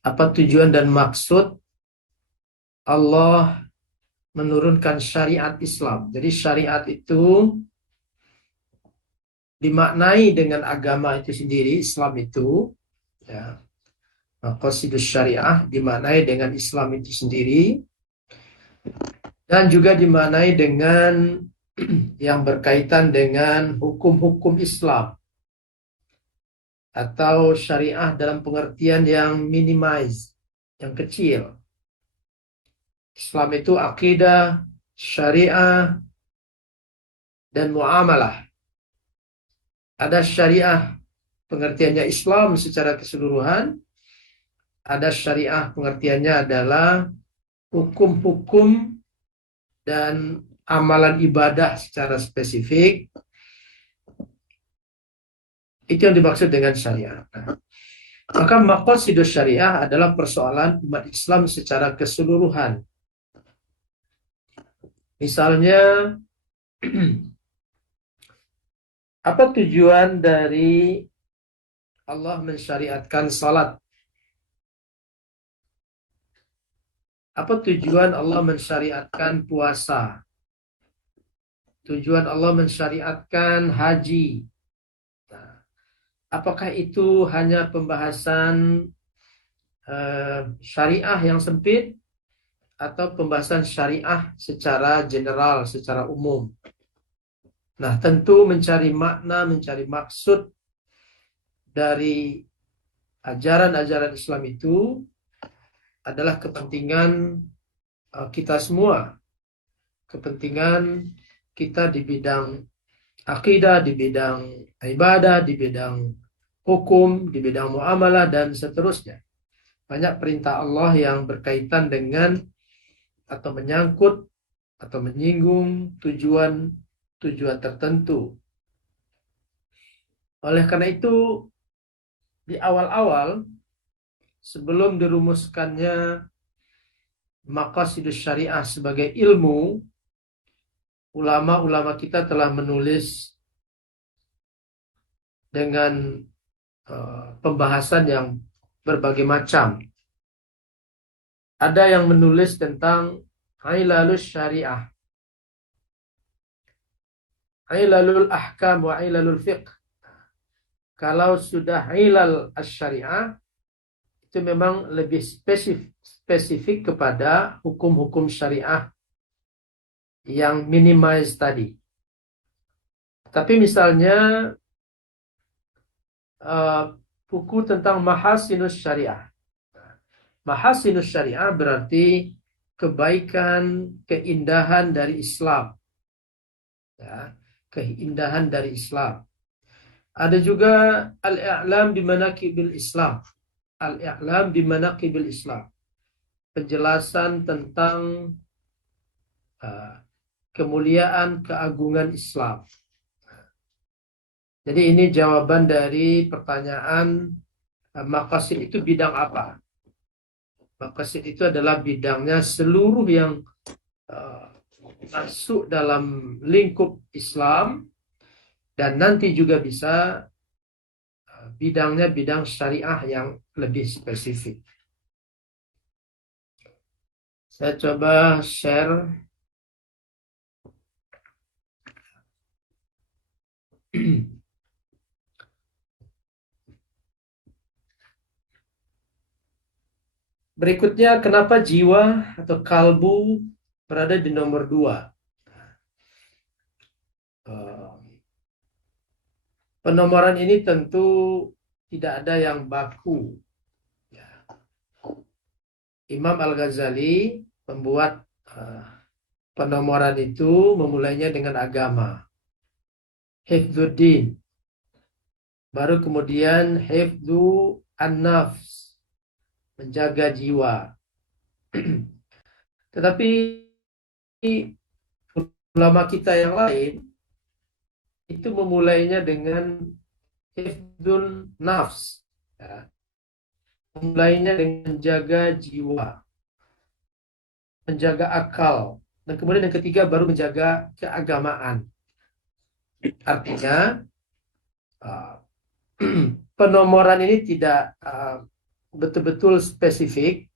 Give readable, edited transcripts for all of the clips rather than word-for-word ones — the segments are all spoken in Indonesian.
Apa tujuan dan maksud Allah menurunkan syariat Islam? Jadi syariat itu dimaknai dengan agama itu sendiri, Islam itu, ya. Maqasidus syariah dimaknai dengan Islam itu sendiri dan juga dimaknai dengan yang berkaitan dengan hukum-hukum Islam atau syariah dalam pengertian yang minimize, yang kecil. Islam itu akidah, syariah, dan muamalah. Ada syariah pengertiannya Islam secara keseluruhan, ada syariah pengertiannya adalah hukum-hukum dan amalan ibadah secara spesifik. Itu yang dimaksud dengan syariah. Nah, maka maqasidus syariah adalah persoalan umat Islam secara keseluruhan. Misalnya, apa tujuan dari Allah mensyariatkan salat? Apa tujuan Allah mensyariatkan puasa? Tujuan Allah mensyariatkan haji. Nah, apakah itu hanya pembahasan syariah yang sempit atau pembahasan syariah secara general, secara umum? Nah, tentu mencari makna, mencari maksud dari ajaran-ajaran Islam itu adalah kepentingan kita semua. Kepentingan kita di bidang akidah, di bidang ibadah, di bidang hukum, di bidang muamalah, dan seterusnya. Banyak perintah Allah yang berkaitan dengan atau menyangkut atau menyinggung tujuan tertentu. Oleh karena itu, di awal-awal, sebelum dirumuskannya maqasidus syariah sebagai ilmu, ulama-ulama kita telah menulis dengan pembahasan yang berbagai macam. Ada yang menulis tentang ilalus syariah, ilalul ahkam wa ilalul fiqh. Kalau sudah ilal syariah, itu memang lebih spesifik kepada hukum-hukum syariah yang minimize tadi. Tapi misalnya buku tentang mahasinus syariah. Mahasinus syariah berarti kebaikan, keindahan dari Islam. Ya, keindahan dari Islam. Ada juga al-i'lam bi manaqibil Islam. Al-i'lam bi manaqibil Islam. Penjelasan tentang kemuliaan, keagungan Islam. Jadi ini jawaban dari pertanyaan maqasid itu bidang apa? Maqasid itu adalah bidangnya seluruh yang masuk dalam lingkup Islam dan nanti juga bisa bidangnya bidang syariah yang lebih spesifik. Saya coba share. Berikutnya, kenapa jiwa atau kalbu berada di nomor 2? Penomoran ini tentu tidak ada yang baku. Ya. Imam Al-Ghazali membuat penomoran itu memulainya dengan agama. Hifdzuddin. Baru kemudian hifdzu an-nafs. Menjaga jiwa. Tetapi ulama kita yang lain itu memulainya dengan hifdzun nafs. Ya. Memulainya dengan menjaga jiwa. Menjaga akal. Dan kemudian yang ketiga baru menjaga keagamaan. Artinya penomoran ini tidak betul-betul spesifik,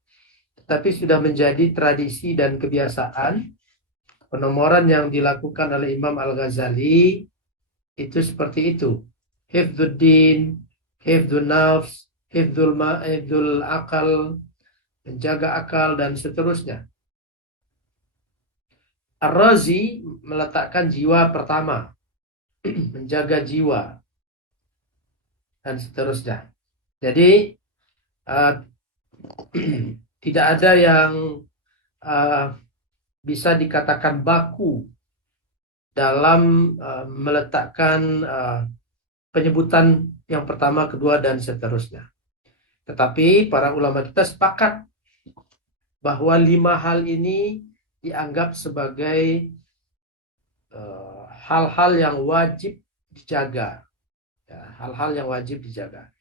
tapi sudah menjadi tradisi dan kebiasaan. Penomoran yang dilakukan oleh Imam Al-Ghazali itu seperti itu. Hifdzuddin, hifdzun nafs, hifdzul akal, menjaga akal, dan seterusnya. Ar-Razi meletakkan jiwa pertama, menjaga jiwa, dan seterusnya. Jadi tidak ada yang bisa dikatakan baku dalam meletakkan penyebutan yang pertama, kedua, dan seterusnya. Tetapi para ulama kita sepakat bahwa 5 hal ini dianggap sebagai hal-hal yang wajib dijaga. Ya, hal-hal yang wajib dijaga.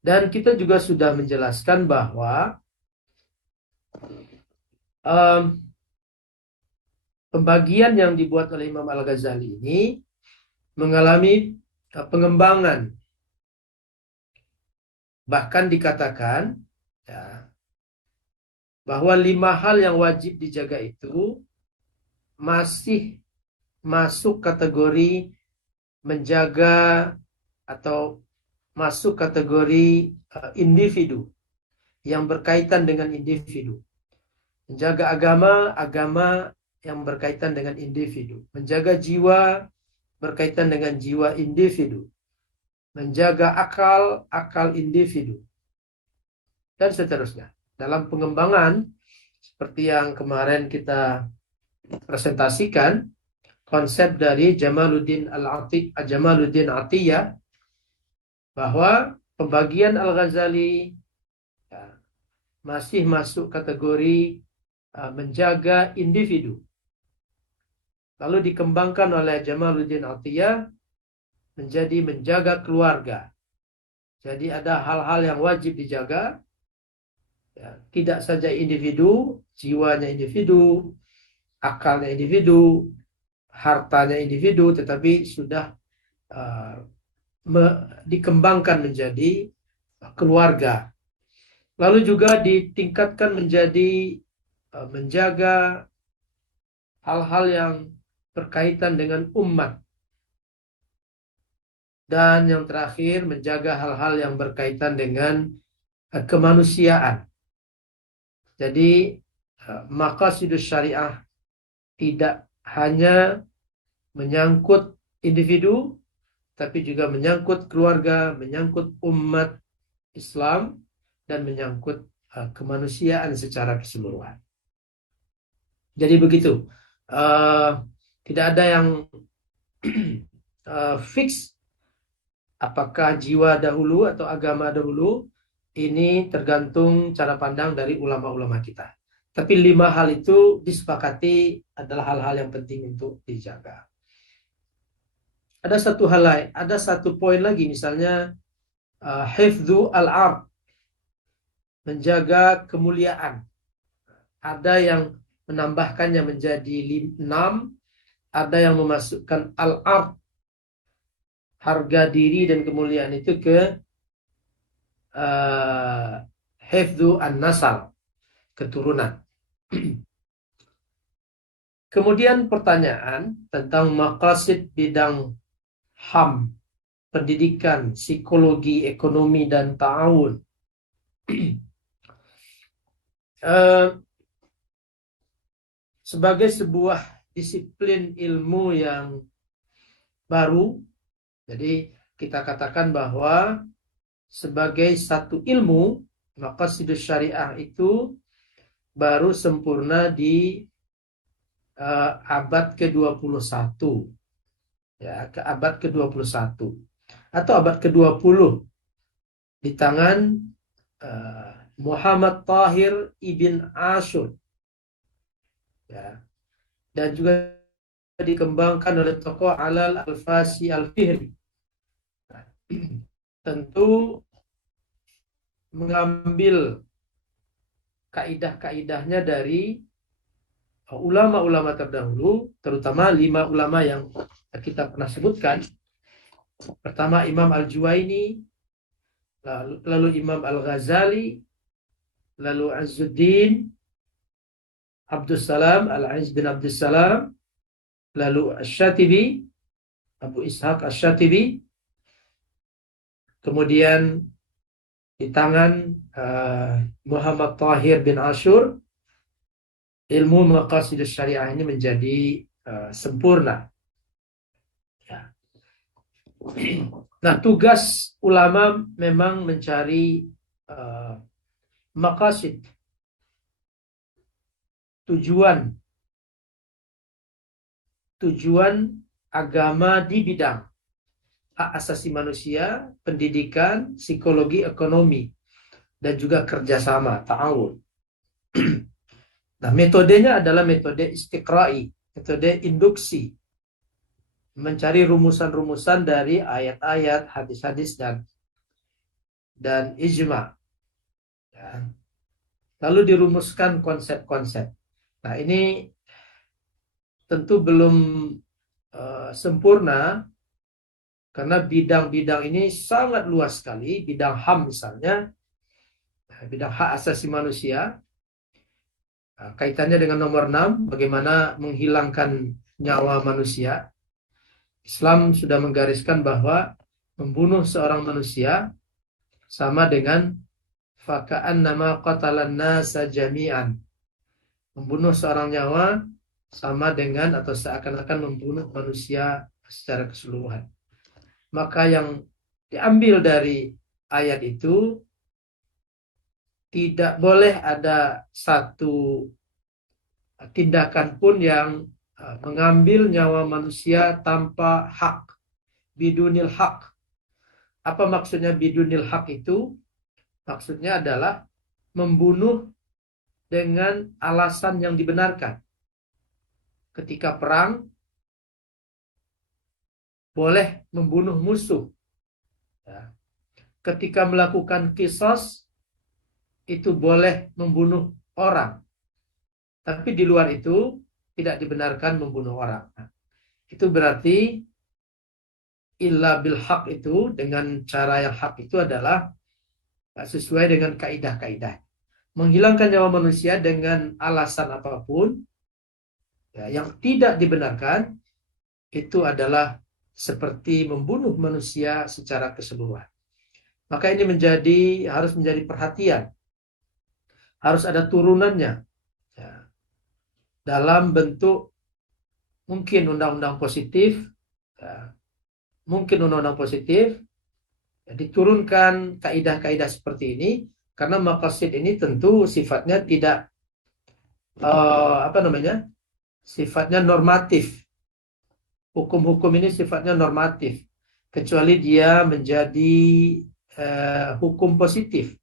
Dan kita juga sudah menjelaskan bahwa pembagian yang dibuat oleh Imam Al-Ghazali ini mengalami pengembangan. Bahkan dikatakan ya, bahwa 5 hal yang wajib dijaga itu masih masuk kategori menjaga atau masuk kategori individu, yang berkaitan dengan individu. Menjaga agama yang berkaitan dengan individu. Menjaga jiwa berkaitan dengan jiwa individu. Menjaga akal individu. Dan seterusnya. Dalam pengembangan, seperti yang kemarin kita presentasikan, konsep dari Jamaluddin Atiyah, bahwa pembagian Al-Ghazali ya, masih masuk kategori menjaga individu. Lalu dikembangkan oleh Jamaluddin Atiyah menjadi menjaga keluarga. Jadi ada hal-hal yang wajib dijaga, ya, tidak saja individu, jiwanya individu, akalnya individu, hartanya individu, tetapi sudah dikembangkan menjadi keluarga. Lalu juga ditingkatkan menjadi menjaga hal-hal yang berkaitan dengan umat. Dan yang terakhir, menjaga hal-hal yang berkaitan dengan kemanusiaan. Jadi maqasidus syariah tidak hanya menyangkut individu, tapi juga menyangkut keluarga, menyangkut umat Islam, dan menyangkut kemanusiaan secara keseluruhan. Jadi begitu. Tidak ada yang fix apakah jiwa dahulu atau agama dahulu. Ini tergantung cara pandang dari ulama-ulama kita. Tapi 5 hal itu disepakati adalah hal-hal yang penting untuk dijaga. Ada satu hal lain, ada satu poin lagi, misalnya hifdzu al-ard, menjaga kemuliaan. Ada yang menambahkannya menjadi 6, ada yang memasukkan al-ard, harga diri dan kemuliaan itu ke hifdzu an-nasal, keturunan. Kemudian pertanyaan tentang maqasid bidang HAM, pendidikan, psikologi, ekonomi, dan ta'awun. Sebagai sebuah disiplin ilmu yang baru, jadi kita katakan bahwa sebagai satu ilmu, maqasidus syariah itu baru sempurna di abad ke-21, ya, ke abad ke-21 atau abad ke-20 di tangan Muhammad Tahir Ibn Ashur, ya, dan juga dikembangkan oleh tokoh Alal Al-Fasi Al-Fihri. Tentu mengambil kaidah-kaidahnya dari ulama-ulama terdahulu, terutama 5 ulama yang kita pernah sebutkan. Pertama Imam Al-Juwaini, lalu Imam Al-Ghazali, lalu Azzuddin Abdus Salam, Al-Aziz bin Abdus Salam, lalu Asy-Syatibi, Abu Ishaq Asy-Syatibi, kemudian di tangan Muhammad Tahir bin Ashur, ilmu maqasidus syariah ini menjadi sempurna. Ya. Nah, tugas ulama memang mencari maqasid, tujuan agama di bidang hak asasi manusia, pendidikan, psikologi, ekonomi, dan juga kerjasama, ta'awun. Nah, metodenya adalah metode istiqra'i, metode induksi, mencari rumusan-rumusan dari ayat-ayat, hadis-hadis, dan ijma. Ya. Lalu dirumuskan konsep-konsep. Nah, ini tentu belum sempurna, karena bidang-bidang ini sangat luas sekali. Bidang HAM misalnya, bidang hak asasi manusia, kaitannya dengan nomor 6, bagaimana menghilangkan nyawa manusia. Islam sudah menggariskan bahwa membunuh seorang manusia sama dengan faka'an nama qatalan nasa jami'an. Membunuh seorang nyawa sama dengan atau seakan-akan membunuh manusia secara keseluruhan. Maka yang diambil dari ayat itu, tidak boleh ada satu tindakan pun yang mengambil nyawa manusia tanpa hak, bidunil hak. Apa maksudnya bidunil hak itu? Maksudnya adalah membunuh dengan alasan yang dibenarkan. Ketika perang, boleh membunuh musuh. Ya. Ketika melakukan qisas, itu boleh membunuh orang. Tapi di luar itu tidak dibenarkan membunuh orang. Nah, itu berarti illa bil haq itu, dengan cara yang hak itu adalah sesuai dengan kaidah-kaidah. Menghilangkan nyawa manusia dengan alasan apapun ya, yang tidak dibenarkan, itu adalah seperti membunuh manusia secara keseluruhan. Maka ini harus menjadi perhatian. Harus ada turunannya. Ya. Dalam bentuk mungkin undang-undang positif, ya, ya, diturunkan kaidah-kaidah seperti ini, karena maqasid ini tentu sifatnya tidak sifatnya normatif. Hukum-hukum ini sifatnya normatif, kecuali dia menjadi hukum positif.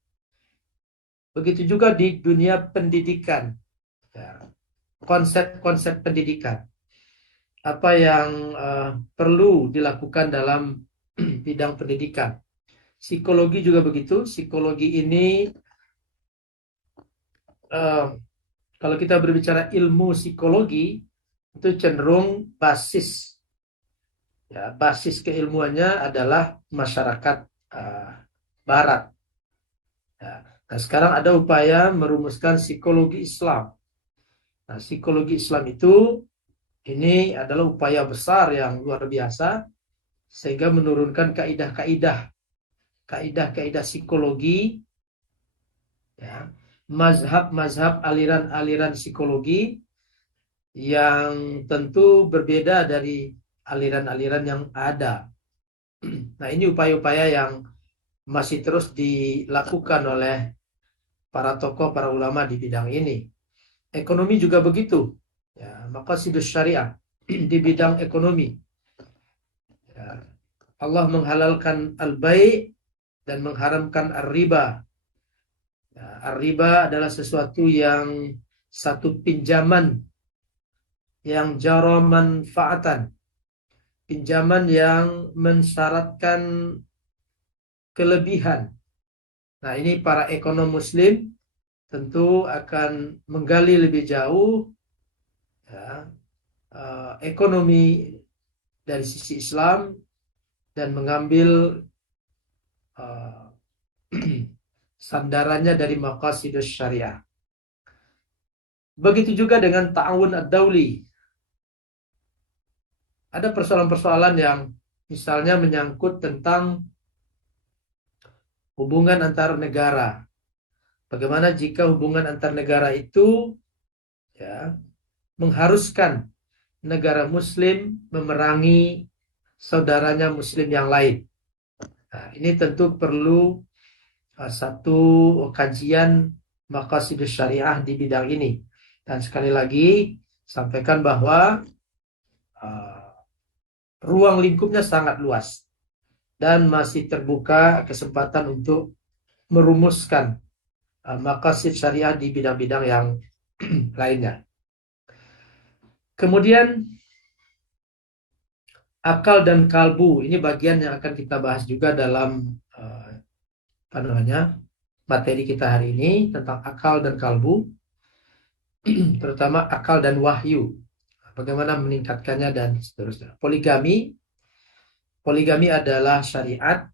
Begitu juga di dunia pendidikan, ya, konsep-konsep pendidikan. Apa yang perlu dilakukan dalam bidang pendidikan. Psikologi juga begitu. Psikologi ini, kalau kita berbicara ilmu psikologi, itu cenderung basis keilmuannya adalah masyarakat Barat. Ya. Nah, sekarang ada upaya merumuskan psikologi Islam. Nah, psikologi Islam itu ini adalah upaya besar yang luar biasa, sehingga menurunkan kaidah-kaidah psikologi, ya, mazhab-mazhab, aliran-aliran psikologi yang tentu berbeda dari aliran-aliran yang ada. Nah, ini upaya-upaya yang masih terus dilakukan oleh para tokoh, para ulama di bidang ini. Ekonomi juga begitu. Ya, maqasidus syariah di bidang ekonomi. Ya, Allah menghalalkan al-bai' dan mengharamkan ar-riba. Ya, ar-riba adalah sesuatu yang satu pinjaman yang jara manfaatan. Pinjaman yang mensyaratkan kelebihan. Nah, ini para ekonom muslim tentu akan menggali lebih jauh, ya, ekonomi dari sisi Islam, dan mengambil sandarannya dari maqasidus syariah. Begitu juga dengan ta'awun ad-dauli. Ada persoalan-persoalan yang misalnya menyangkut tentang hubungan antar negara. Bagaimana jika hubungan antar negara itu ya mengharuskan negara muslim memerangi saudaranya muslim yang lain. Nah, ini tentu perlu satu kajian maqasidus syariah di bidang ini. Dan sekali lagi sampaikan bahwa uh, ruang lingkupnya sangat luas dan masih terbuka kesempatan untuk merumuskan maqasid syariah di bidang-bidang yang lainnya. Kemudian akal dan kalbu, ini bagian yang akan kita bahas juga dalam apa namanya materi kita hari ini tentang akal dan kalbu, terutama akal dan wahyu, bagaimana meningkatkannya dan seterusnya. Poligami adalah syariat,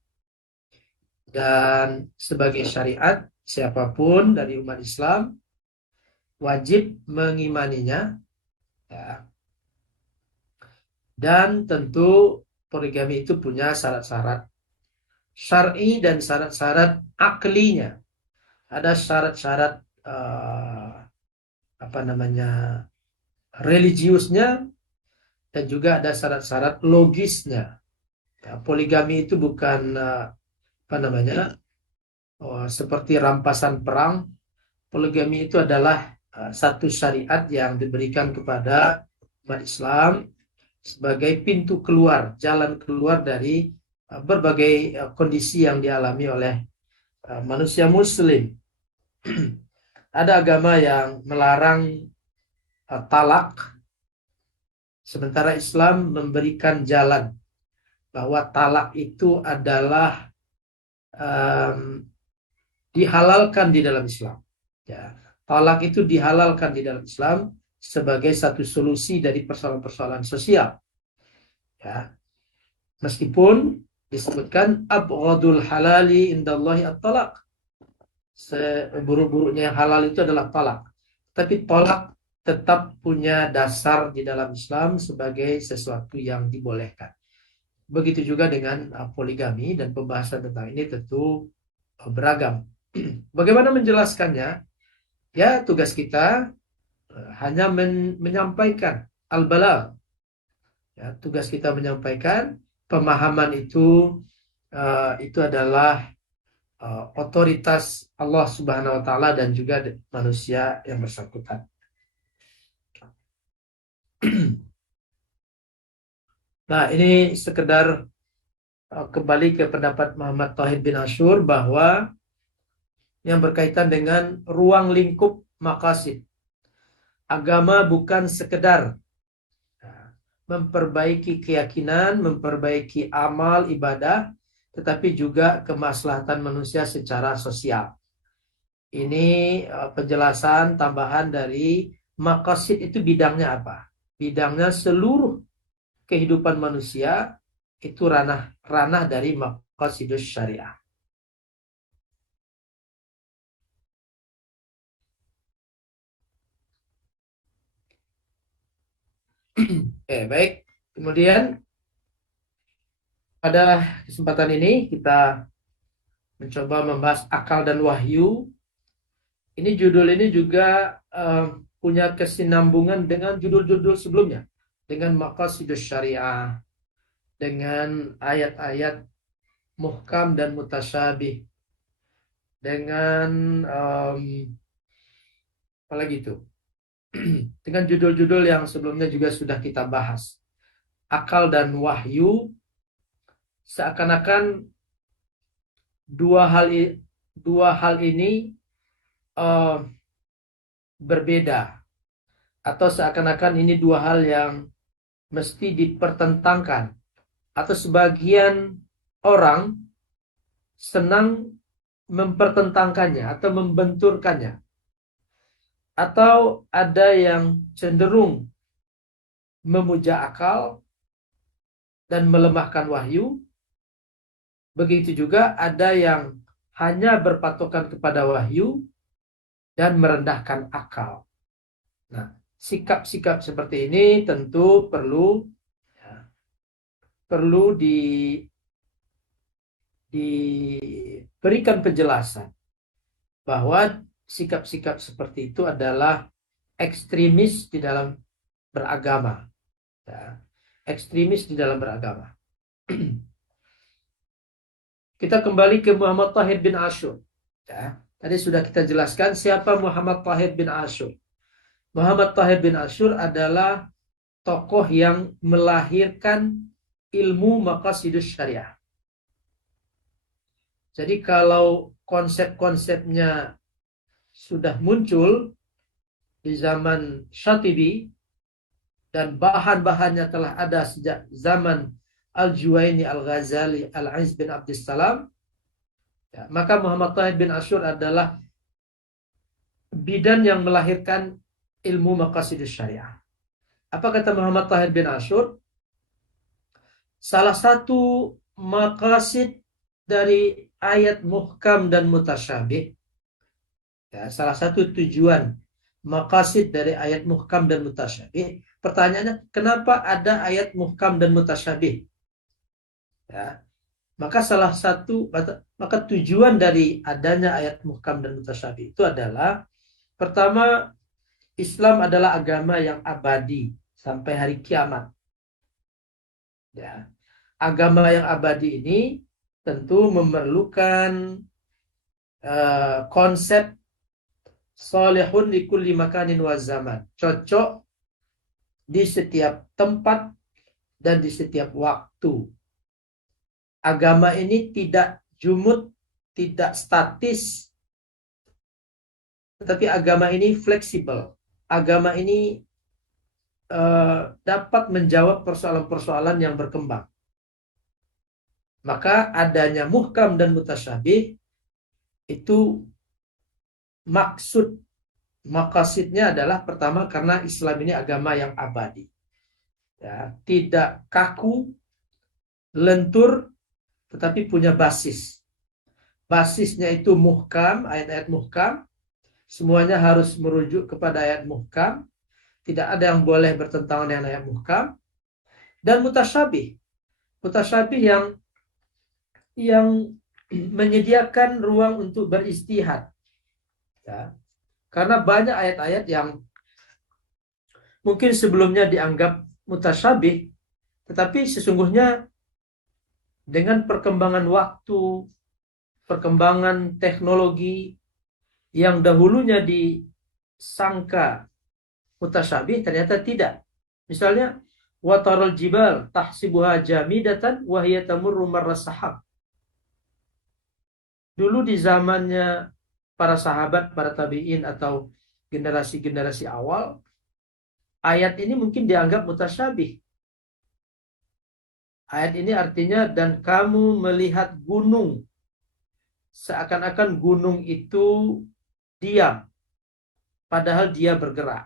dan sebagai syariat siapapun dari umat Islam wajib mengimaninya, ya. Dan tentu poligami itu punya syarat-syarat syar'i dan syarat-syarat aklinya. Ada syarat-syarat apa namanya religiusnya, dan juga ada syarat-syarat logisnya. Ya, poligami itu bukan apa namanya seperti rampasan perang. Poligami itu adalah satu syariat yang diberikan kepada umat Islam sebagai pintu keluar, jalan keluar dari berbagai kondisi yang dialami oleh manusia muslim. Ada agama yang melarang talak, sementara Islam memberikan jalan bahwa talak itu adalah dihalalkan di dalam Islam. Ya, talak itu dihalalkan di dalam Islam sebagai satu solusi dari persoalan-persoalan sosial. Ya, meskipun disebutkan abghadul halali indallahi at-talaq, seburuk-buruknya yang halal itu adalah talak. Tapi talak tetap punya dasar di dalam Islam sebagai sesuatu yang dibolehkan. Begitu juga dengan poligami, dan pembahasan tentang ini tentu beragam. Bagaimana menjelaskannya? Ya, tugas kita hanya menyampaikan al-balagh. Ya, tugas kita menyampaikan pemahaman itu adalah otoritas Allah Subhanahu wa taala dan juga manusia yang bersangkutan. Nah, ini sekedar kembali ke pendapat Muhammad Thahir bin Ashur bahwa yang berkaitan dengan ruang lingkup maqasid. Agama bukan sekedar memperbaiki keyakinan, memperbaiki amal ibadah, tetapi juga kemaslahatan manusia secara sosial. Ini penjelasan tambahan dari maqasid itu bidangnya apa? Bidangnya seluruh kehidupan manusia, itu ranah dari maqasidus syariah. Oke, baik. Kemudian pada kesempatan ini kita mencoba membahas akal dan wahyu. Ini judul ini juga punya kesinambungan dengan judul-judul sebelumnya, dengan maqasidus syariah, dengan ayat-ayat muhkam dan mutasyabih, dengan apa lagi itu? Dengan judul-judul yang sebelumnya juga sudah kita bahas. Akal dan wahyu seakan-akan dua hal ini berbeda, atau seakan-akan ini dua hal yang mesti dipertentangkan, atau sebagian orang senang mempertentangkannya atau membenturkannya, atau ada yang cenderung memuja akal dan melemahkan wahyu. Begitu juga ada yang hanya berpatokan kepada wahyu dan merendahkan akal. Nah, sikap-sikap seperti ini tentu perlu diberikan penjelasan bahwa sikap-sikap seperti itu adalah ekstremis di dalam beragama. Ya, ekstremis di dalam beragama. Kita kembali ke Muhammad Tahir bin Ashur. Ya, tadi sudah kita jelaskan siapa Muhammad Tahir bin Ashur. Muhammad Tahir bin Ashur adalah tokoh yang melahirkan ilmu maqasidus syariah. Jadi kalau konsep-konsepnya sudah muncul di zaman Syatibi dan bahan-bahannya telah ada sejak zaman Al-Juwaini, Al-Ghazali, Al-Aiz bin Abdussalam, ya, maka Muhammad Tahir bin Ashur adalah bidan yang melahirkan ilmu maqasidus syariah. Apa kata Muhammad Tahir bin Ashur? Salah satu maqasid dari ayat muhkam dan mutasyabih, ya, salah satu tujuan maqasid dari ayat muhkam dan mutasyabih, pertanyaannya kenapa ada ayat muhkam dan mutasyabih? Ya, maka tujuan dari adanya ayat muhkam dan mutasyabih itu adalah pertama, Islam adalah agama yang abadi sampai hari kiamat. Ya, agama yang abadi ini tentu memerlukan konsep solehun di kulli makanin wa zaman, cocok di setiap tempat dan di setiap waktu. Agama ini tidak jumud, tidak statis, tetapi agama ini fleksibel. Agama ini dapat menjawab persoalan-persoalan yang berkembang. Maka adanya muhkam dan mutasyabih itu maqasidnya adalah pertama karena Islam ini agama yang abadi. Ya, tidak kaku, lentur, tetapi punya basis. Basisnya itu muhkam, ayat-ayat muhkam. Semuanya harus merujuk kepada ayat muhkam. Tidak ada yang boleh bertentangan dengan ayat muhkam. Dan mutasyabih. Mutasyabih yang menyediakan ruang untuk beristihad. Ya. Karena banyak ayat-ayat yang mungkin sebelumnya dianggap mutasyabih, tetapi sesungguhnya dengan perkembangan waktu, perkembangan teknologi yang dahulunya disangka mutasyabih ternyata tidak. Misalnya watarul jibal tahsibuha jamidatan wa hiya tamurru marras sahab. Dulu di zamannya para sahabat, para tabi'in atau generasi-generasi awal, ayat ini mungkin dianggap mutasyabih. Ayat ini artinya dan kamu melihat gunung seakan-akan gunung itu diam padahal dia bergerak.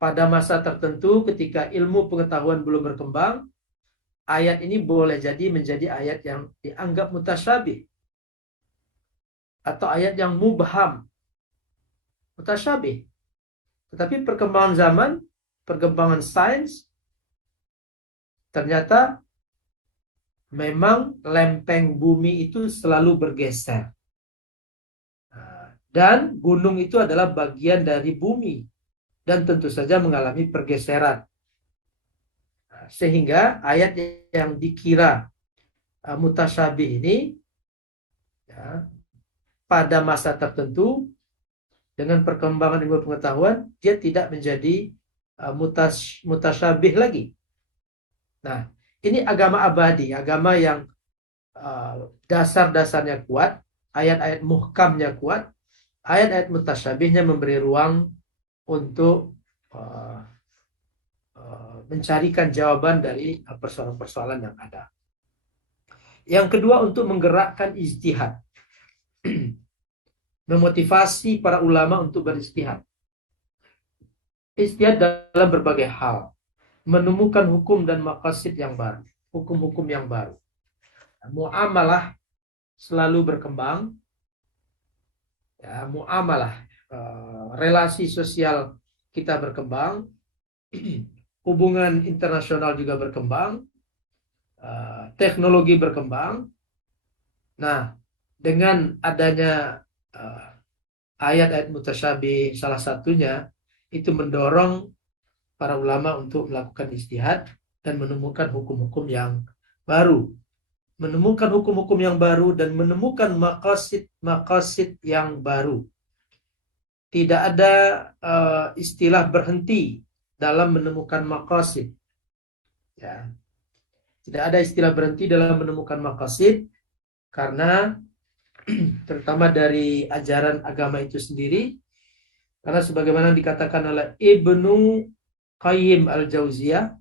Pada masa tertentu ketika ilmu pengetahuan belum berkembang, ayat ini boleh jadi menjadi ayat yang dianggap mutasyabih atau ayat yang mubham, mutasyabih. Tetapi perkembangan zaman, perkembangan sains, ternyata memang lempeng bumi itu selalu bergeser. Dan gunung itu adalah bagian dari bumi. Dan tentu saja mengalami pergeseran. Sehingga ayat yang dikira mutasyabih ini, ya, pada masa tertentu, dengan perkembangan ilmu pengetahuan, dia tidak menjadi mutasyabih lagi. Nah, ini agama abadi, agama yang dasar-dasarnya kuat, ayat-ayat muhkamnya kuat, ayat-ayat mutasyabihnya memberi ruang untuk mencarikan jawaban dari persoalan-persoalan yang ada. Yang kedua, untuk menggerakkan ijtihad. Memotivasi para ulama untuk berijtihad. Ijtihad dalam berbagai hal. Menemukan hukum dan maqasid yang baru. Hukum-hukum yang baru. Muamalah selalu berkembang, ya, muamalah, relasi sosial kita berkembang, hubungan internasional juga berkembang, teknologi berkembang. Nah, dengan adanya ayat-ayat mutasyabih, salah satunya itu mendorong para ulama untuk melakukan ijtihad dan menemukan hukum-hukum yang baru, menemukan hukum-hukum yang baru dan menemukan maqasid yang baru. Tidak ada istilah berhenti dalam menemukan maqasid. Ya. Tidak ada istilah berhenti dalam menemukan maqasid karena terutama dari ajaran agama itu sendiri, karena sebagaimana dikatakan oleh Ibnu Qayyim al-Jauziyah,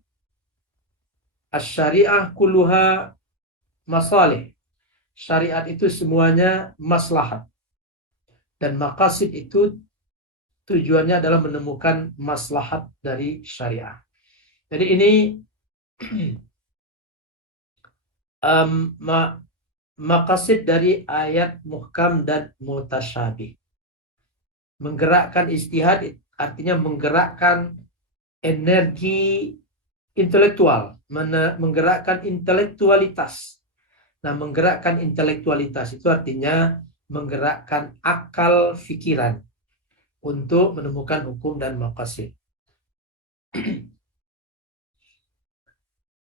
asy-syariah kulluha masalih. Syariat itu semuanya maslahat. Dan maqasid itu tujuannya adalah menemukan maslahat dari syariah. Jadi ini maqasid dari ayat muhkam dan mutasyabih. Menggerakkan ijtihad artinya menggerakkan energi intelektual, menggerakkan intelektualitas. Nah, menggerakkan intelektualitas itu artinya menggerakkan akal fikiran untuk menemukan hukum dan maqasid.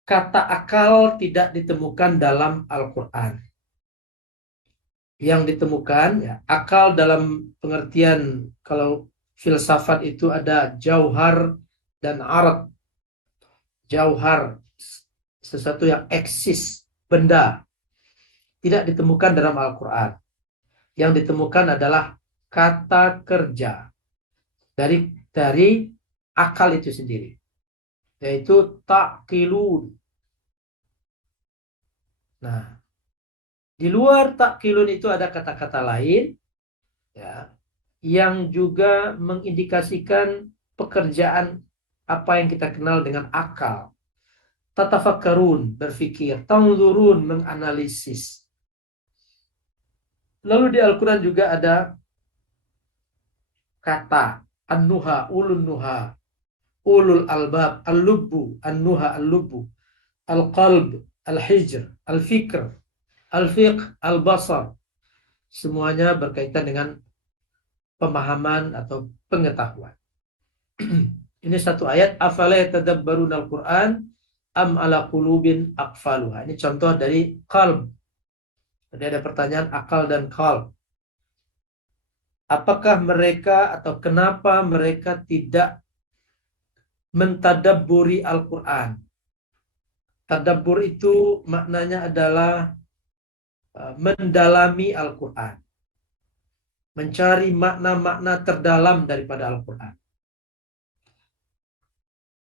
Kata akal tidak ditemukan dalam Al-Quran. Yang ditemukan, ya, akal dalam pengertian kalau filsafat itu ada jauhar dan arad. Jauhar, sesuatu yang eksis, benda, tidak ditemukan dalam Al-Quran. Yang ditemukan adalah kata kerja dari akal itu sendiri, yaitu ta'qilun. Nah, di luar ta'qilun itu ada kata-kata lain, ya, yang juga mengindikasikan pekerjaan apa yang kita kenal dengan akal. Tatafakkarun, berpikir, tanzurun, menganalisis. Lalu di Al-Quran juga ada kata an-nuha, ulun nuha, ulul albab, al-lubbu, an-nuha, al-lubbu, al-qalb, al-hijr, al-fikr, al-fiqh, al-basar. Semuanya berkaitan dengan pemahaman atau pengetahuan. Ini satu ayat, afala yatadabbaruna al-Qur'an am ala qulubin aqfaluha. Ini contoh dari qalb. Jadi ada pertanyaan akal dan qalb. Apakah mereka atau kenapa mereka tidak mentadabburi Al-Quran? Tadabbur itu maknanya adalah mendalami Al-Quran, mencari makna-makna terdalam daripada Al-Quran.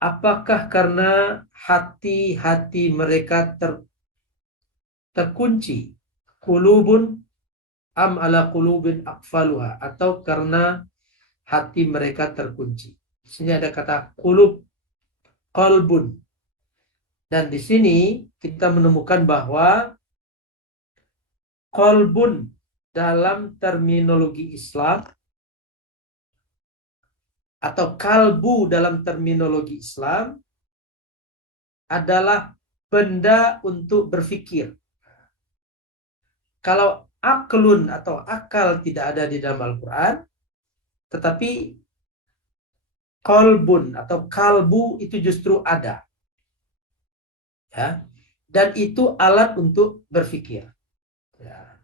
Apakah karena hati-hati mereka terkunci, qulubun am ala qulubin aqfaluha, atau karena hati mereka terkunci? Di sini ada kata qulub, qalbun. Dan di sini kita menemukan bahwa qalbun dalam terminologi Islam atau kalbu dalam terminologi Islam adalah benda untuk berpikir. Kalau aklun atau akal tidak ada di dalam Al-Quran, tetapi qalbun atau kalbu itu justru ada. Ya. Dan itu alat untuk berpikir. Ya.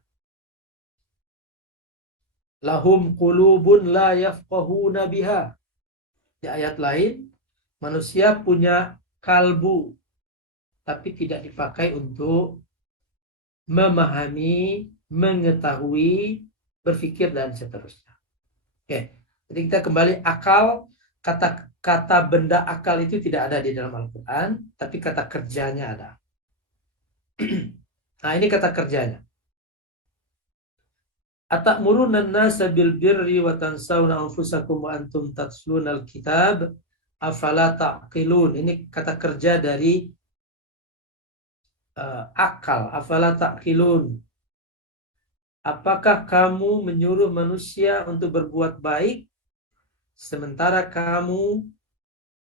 Lahum qulubun la yafqahuna biha. Di ayat lain, manusia punya kalbu, tapi tidak dipakai untuk memahami, mengetahui, berpikir, dan seterusnya. Oke, jadi kita kembali akal, kata benda akal itu tidak ada di dalam Al-Quran, tapi kata kerjanya ada. Nah, ini kata kerjanya. Atamuruna an-nasa bil birri wa tansawna anfusakum wa antum tatluna al-kitab afala taqilun. Ini kata kerja dari akal, afala taqilun. Apakah kamu menyuruh manusia untuk berbuat baik sementara kamu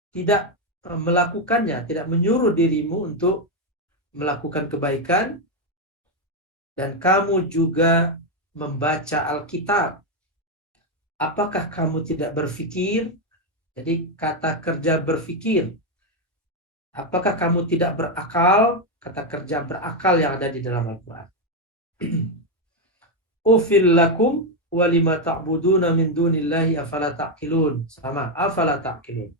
tidak melakukannya, tidak menyuruh dirimu untuk melakukan kebaikan, dan kamu juga membaca Alkitab. Apakah kamu tidak berpikir? Jadi kata kerja berpikir. Apakah kamu tidak berakal? Kata kerja berakal yang ada di dalam Al-Quran. Ufil lakum walima ta'buduna min dunillahi afala ta'qilun. Sama, afala ta'qilun.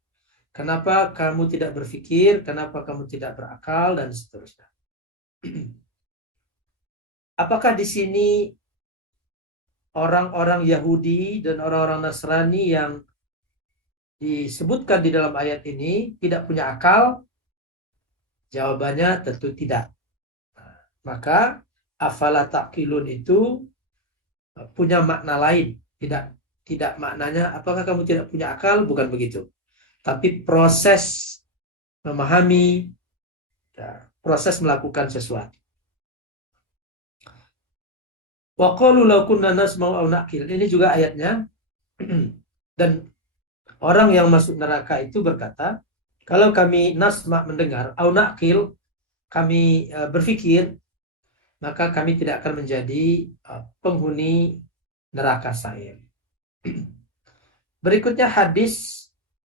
Kenapa kamu tidak berpikir? Kenapa kamu tidak berakal? Dan seterusnya. Apakah di sini orang-orang Yahudi dan orang-orang Nasrani yang disebutkan di dalam ayat ini tidak punya akal? Jawabannya tentu tidak. Maka afala taqilun itu punya makna lain. Tidak maknanya apakah kamu tidak punya akal, bukan begitu. Tapi proses memahami, proses melakukan sesuatu. Wa qalu law kunna nasma'u aw naqil. Ini juga ayatnya. Dan orang yang masuk neraka itu berkata, kalau kami nasma mendengar, aw naqil kami berpikir, maka kami tidak akan menjadi penghuni neraka sa'ir. Berikutnya hadis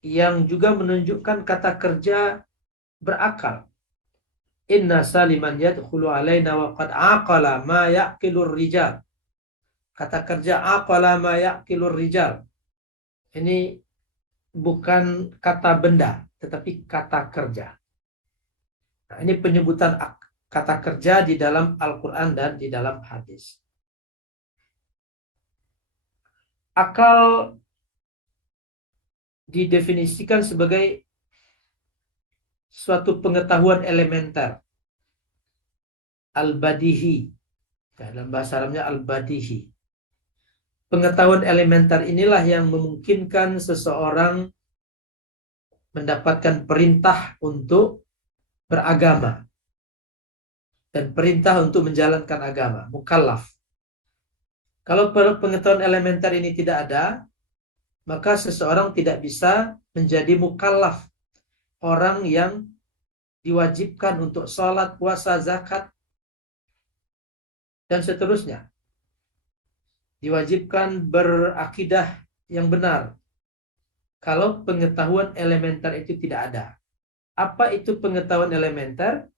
yang juga menunjukkan kata kerja berakal. Inna saliman yadkhulu alaina wa qad aqala ma ya'qilur rijal. Kata kerja aqala ma ya'qilur rijal. Ini bukan kata benda, tetapi kata kerja. Nah, ini penyebutan kata kerja di dalam Al-Quran dan di dalam hadis. Akal didefinisikan sebagai suatu pengetahuan elementer, al-badihi. Dalam bahasa Arabnya al-badihi. Pengetahuan elementer inilah yang memungkinkan seseorang mendapatkan perintah untuk beragama dan perintah untuk menjalankan agama, mukallaf. Kalau pengetahuan elementer ini tidak ada, maka seseorang tidak bisa menjadi mukallaf, orang yang diwajibkan untuk sholat, puasa, zakat, dan seterusnya. Diwajibkan berakidah yang benar. Kalau pengetahuan elementer itu tidak ada. Apa itu pengetahuan elementer?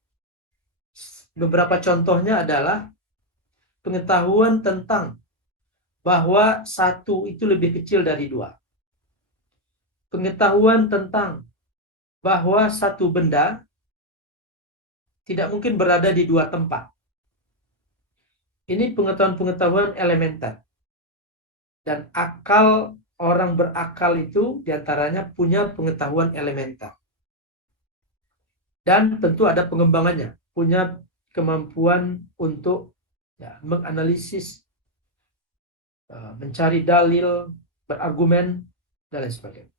Beberapa contohnya adalah pengetahuan tentang bahwa satu itu lebih kecil dari dua. Pengetahuan tentang bahwa satu benda tidak mungkin berada di dua tempat. Ini pengetahuan-pengetahuan elementer. Dan akal, orang berakal itu diantaranya punya pengetahuan elementer. Dan tentu ada pengembangannya. Punya kemampuan untuk menganalisis, mencari dalil, berargumen, dan lain sebagainya.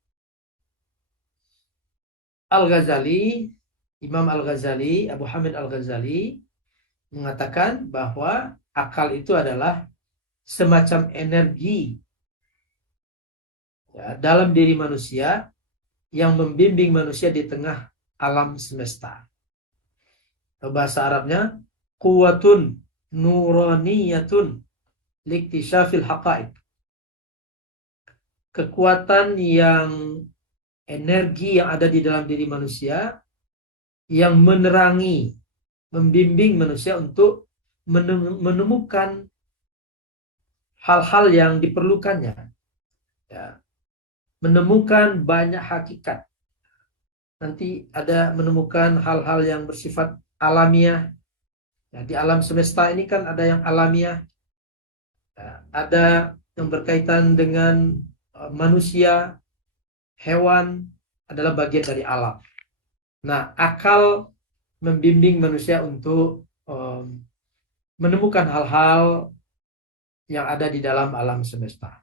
Al-Ghazali, Imam Al-Ghazali, Abu Hamid Al-Ghazali mengatakan bahwa akal itu adalah semacam energi dalam diri manusia yang membimbing manusia di tengah alam semesta. Bahasa Arabnya quwwatun nuraniyatun liktisyafil haqaiq. Kekuatan yang energi yang ada di dalam diri manusia yang menerangi, membimbing manusia untuk menemukan hal-hal yang diperlukannya, menemukan banyak hakikat. Nanti ada menemukan hal-hal yang bersifat alamiah. Di alam semesta ini kan ada yang alamiah, ada yang berkaitan dengan manusia, hewan adalah bagian dari alam. Nah, akal membimbing manusia untuk menemukan hal-hal yang ada di dalam alam semesta.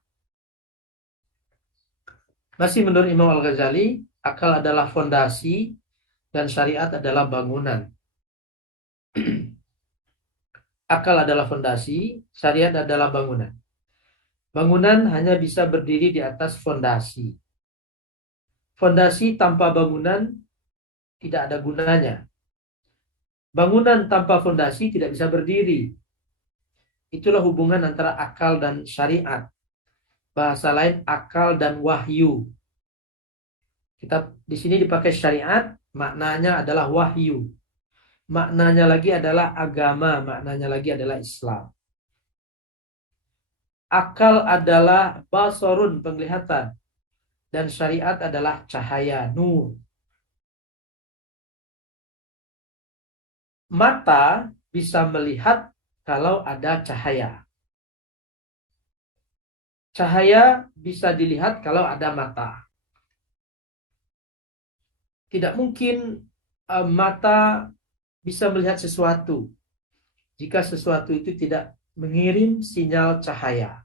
Masih menurut Imam Al-Ghazali, akal adalah fondasi dan syariat adalah bangunan. Akal adalah fondasi, syariat adalah bangunan. Bangunan hanya bisa berdiri di atas fondasi. Fondasi tanpa bangunan tidak ada gunanya. Bangunan tanpa fondasi tidak bisa berdiri. Itulah hubungan antara akal dan syariat. Bahasa lain akal dan wahyu. Kita di sini dipakai syariat, maknanya adalah wahyu. Maknanya lagi adalah agama, maknanya lagi adalah Islam. Akal adalah basarun, penglihatan, dan syariat adalah cahaya, nur. Mata bisa melihat kalau ada cahaya. Cahaya bisa dilihat kalau ada mata. Tidak mungkin mata bisa melihat sesuatu jika sesuatu itu tidak mengirim sinyal cahaya.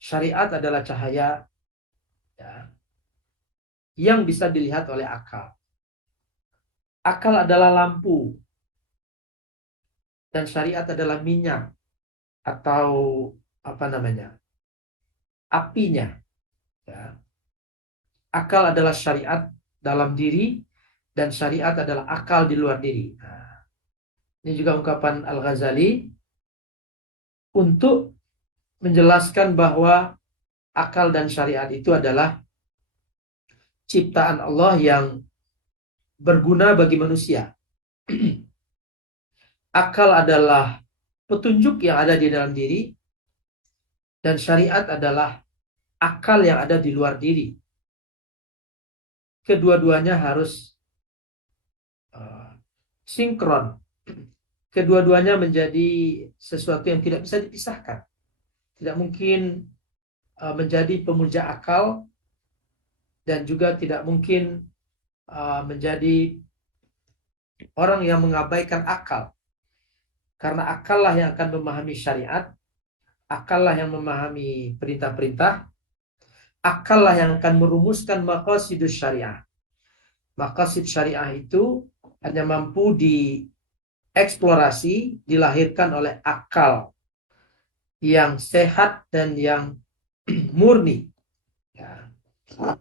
Syariat adalah cahaya, ya, yang bisa dilihat oleh akal. Akal adalah lampu dan syariat adalah minyak atau apa namanya, apinya. Ya. Akal adalah syariat dalam diri dan syariat adalah akal di luar diri. Nah, ini juga ungkapan Al-Ghazali untuk menjelaskan bahwa akal dan syariat itu adalah ciptaan Allah yang berguna bagi manusia. Akal adalah petunjuk yang ada di dalam diri dan syariat adalah akal yang ada di luar diri. Kedua-duanya harus sinkron. Kedua-duanya menjadi sesuatu yang tidak bisa dipisahkan. Tidak mungkin menjadi pemuja akal dan juga tidak mungkin menjadi orang yang mengabaikan akal. Karena akal lah yang akan memahami syariat, akal lah yang memahami perintah-perintah, akal lah yang akan merumuskan maqasidus syariah. Maqasid syariah itu hanya mampu dieksplorasi, dilahirkan oleh akal yang sehat dan yang murni. Ya.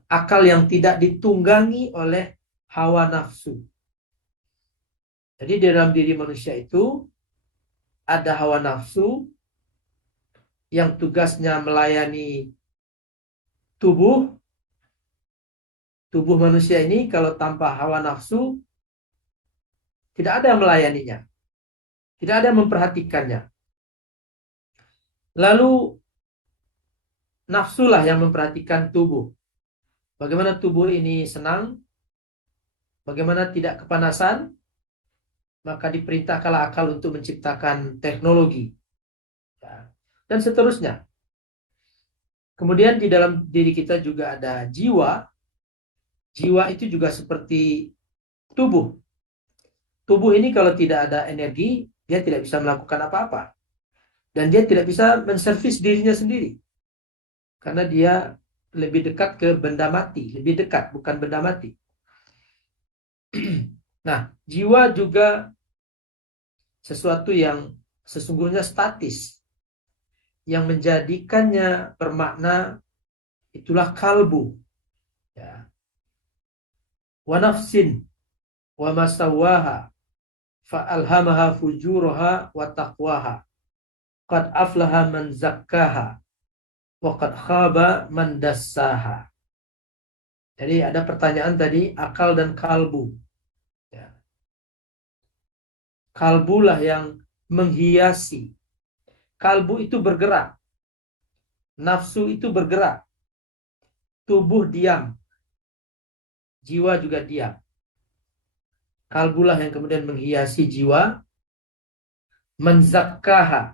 Akal yang tidak ditunggangi oleh hawa nafsu. Jadi di dalam diri manusia itu ada hawa nafsu yang tugasnya melayani tubuh. Tubuh manusia ini kalau tanpa hawa nafsu tidak ada yang melayaninya. Tidak ada yang memperhatikannya. Lalu nafsulah yang memperhatikan tubuh. Bagaimana tubuh ini senang, bagaimana tidak kepanasan, maka diperintahkanlah akal untuk menciptakan teknologi. Ya. Dan seterusnya. Kemudian di dalam diri kita juga ada jiwa. Jiwa itu juga seperti tubuh. Tubuh ini kalau tidak ada energi, dia tidak bisa melakukan apa-apa. Dan dia tidak bisa menservis dirinya sendiri. Karena dia lebih dekat ke benda mati. Lebih dekat, bukan benda mati. Nah, jiwa juga sesuatu yang sesungguhnya statis. Yang menjadikannya bermakna itulah kalbu. Ya. Wa nafsin wa masawaha fa'alhamaha fujuraha wa taqwaha. Qad aflaha man zakkaha wa qad khaba man dassaha. Jadi ada pertanyaan tadi, akal dan kalbu. Ya. Kalbulah yang menghiasi. Kalbu itu bergerak. Nafsu itu bergerak. Tubuh diam. Jiwa juga diam. Kalbulah yang kemudian menghiasi jiwa. Menzakkaha.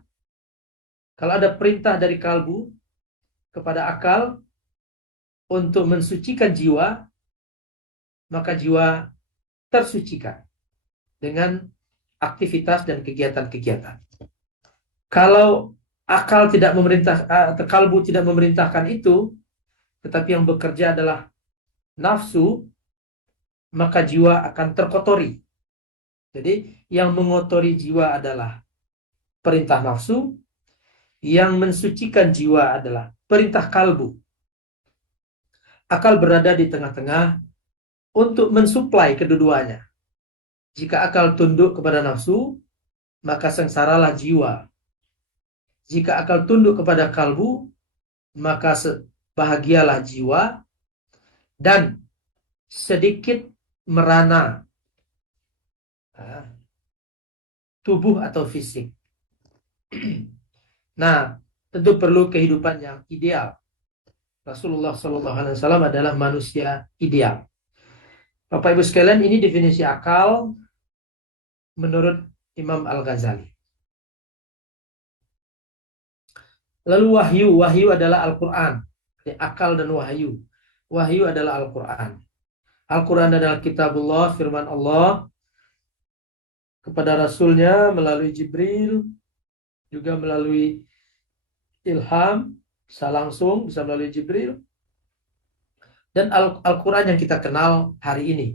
Kalau ada perintah dari kalbu kepada akal untuk mensucikan jiwa, maka jiwa tersucikan dengan aktivitas dan kegiatan-kegiatan. Kalau akal tidak memerintah, atau kalbu tidak memerintahkan itu, tetapi yang bekerja adalah nafsu, maka jiwa akan terkotori Jadi yang mengotori jiwa adalah perintah nafsu, yang mensucikan jiwa adalah perintah kalbu. Akal berada di tengah-tengah untuk mensuplai kedua-duanya. Jika akal tunduk kepada nafsu, maka sengsaralah jiwa. Jika akal tunduk kepada kalbu, maka bahagialah jiwa dan sedikit merana tubuh atau fisik. Nah, tentu perlu kehidupan yang ideal. Rasulullah SAW adalah manusia ideal. Bapak Ibu sekalian, ini definisi akal menurut Imam Al-Ghazali. Lalu wahyu adalah Al-Quran. Akal dan wahyu. Wahyu adalah Al-Quran. Al-Quran adalah kitabullah, firman Allah kepada Rasulnya melalui Jibril, juga melalui ilham, bisa langsung, bisa melalui Jibril. Dan Al-Quran yang kita kenal hari ini.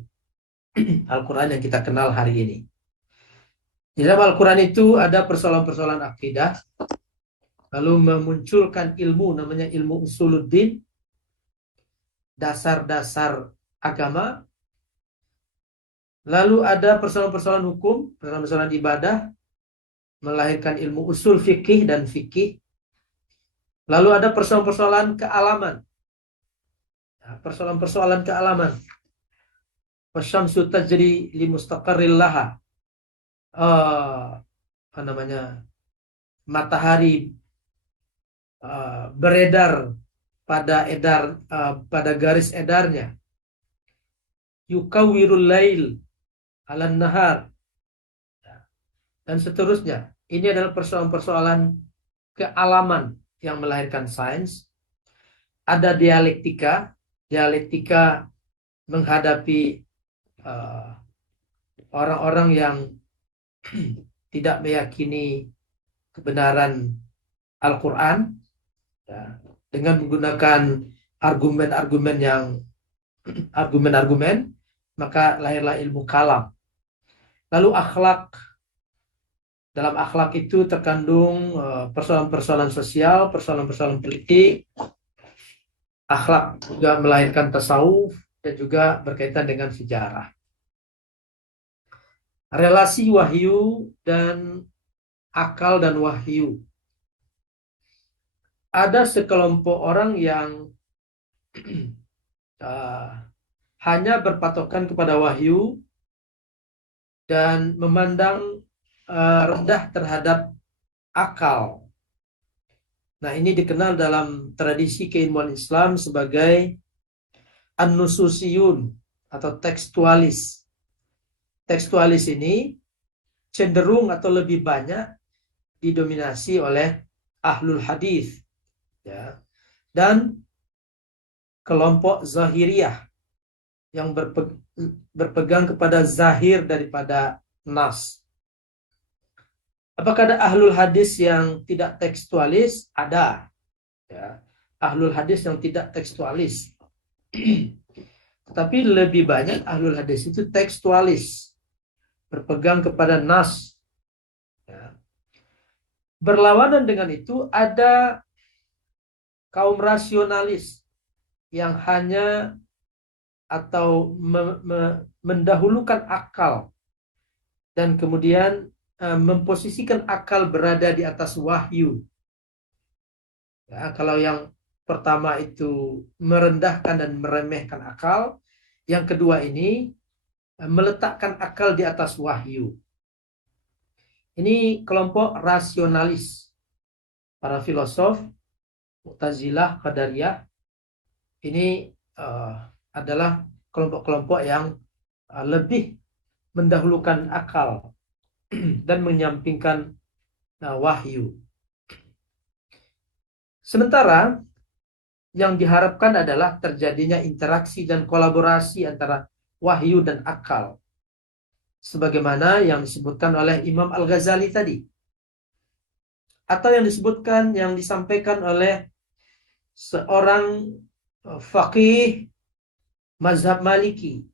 Al-Quran yang kita kenal hari ini. Di dalam Al-Quran itu ada persoalan-persoalan akidah, lalu memunculkan ilmu, namanya ilmu usuluddin, dasar-dasar agama. Lalu ada persoalan-persoalan hukum, persoalan-persoalan ibadah, melahirkan ilmu usul fikih dan fikih. Lalu ada persoalan-persoalan kealaman. Persoalan-persoalan kealaman. Wasyamsu tajri li mustaqarril laha. Matahari beredar pada garis edarnya. Yukawwirul lail 'alan nahar. Dan seterusnya. Ini adalah persoalan-persoalan kealaman yang melahirkan sains. Ada dialektika menghadapi orang-orang yang tidak meyakini kebenaran Al-Quran, ya, dengan menggunakan argumen, maka lahirlah ilmu kalam. Lalu akhlak. Dalam akhlak itu terkandung persoalan-persoalan sosial, persoalan-persoalan politik. Akhlak juga melahirkan tasawuf dan juga berkaitan dengan sejarah. Relasi wahyu dan akal dan wahyu. Ada sekelompok orang yang hanya berpatokan kepada wahyu dan memandang rendah terhadap akal. Nah, ini dikenal dalam tradisi keilmuan Islam sebagai an-nususiyun atau tekstualis. Tekstualis ini cenderung atau lebih banyak didominasi oleh ahlul hadis, ya, dan kelompok zahiriyah yang berpegang kepada zahir daripada nas. Apakah ada ahlul hadis yang tidak tekstualis? Ada, ya. Ahlul hadis yang tidak tekstualis. Tetapi lebih banyak ahlul hadis itu tekstualis, berpegang kepada nas. Ya. Berlawanan dengan itu ada kaum rasionalis yang hanya atau mendahulukan akal dan kemudian memposisikan akal berada di atas wahyu. Ya, kalau yang pertama itu merendahkan dan meremehkan akal, yang kedua ini meletakkan akal di atas wahyu. Ini kelompok rasionalis. Para filosof Mu'tazilah, Qadariyah, ini adalah kelompok-kelompok yang lebih mendahulukan akal dan menyampingkan wahyu. Sementara yang diharapkan adalah terjadinya interaksi dan kolaborasi antara wahyu dan akal. Sebagaimana yang disebutkan oleh Imam Al-Ghazali tadi. Atau yang disampaikan oleh seorang faqih mazhab Maliki,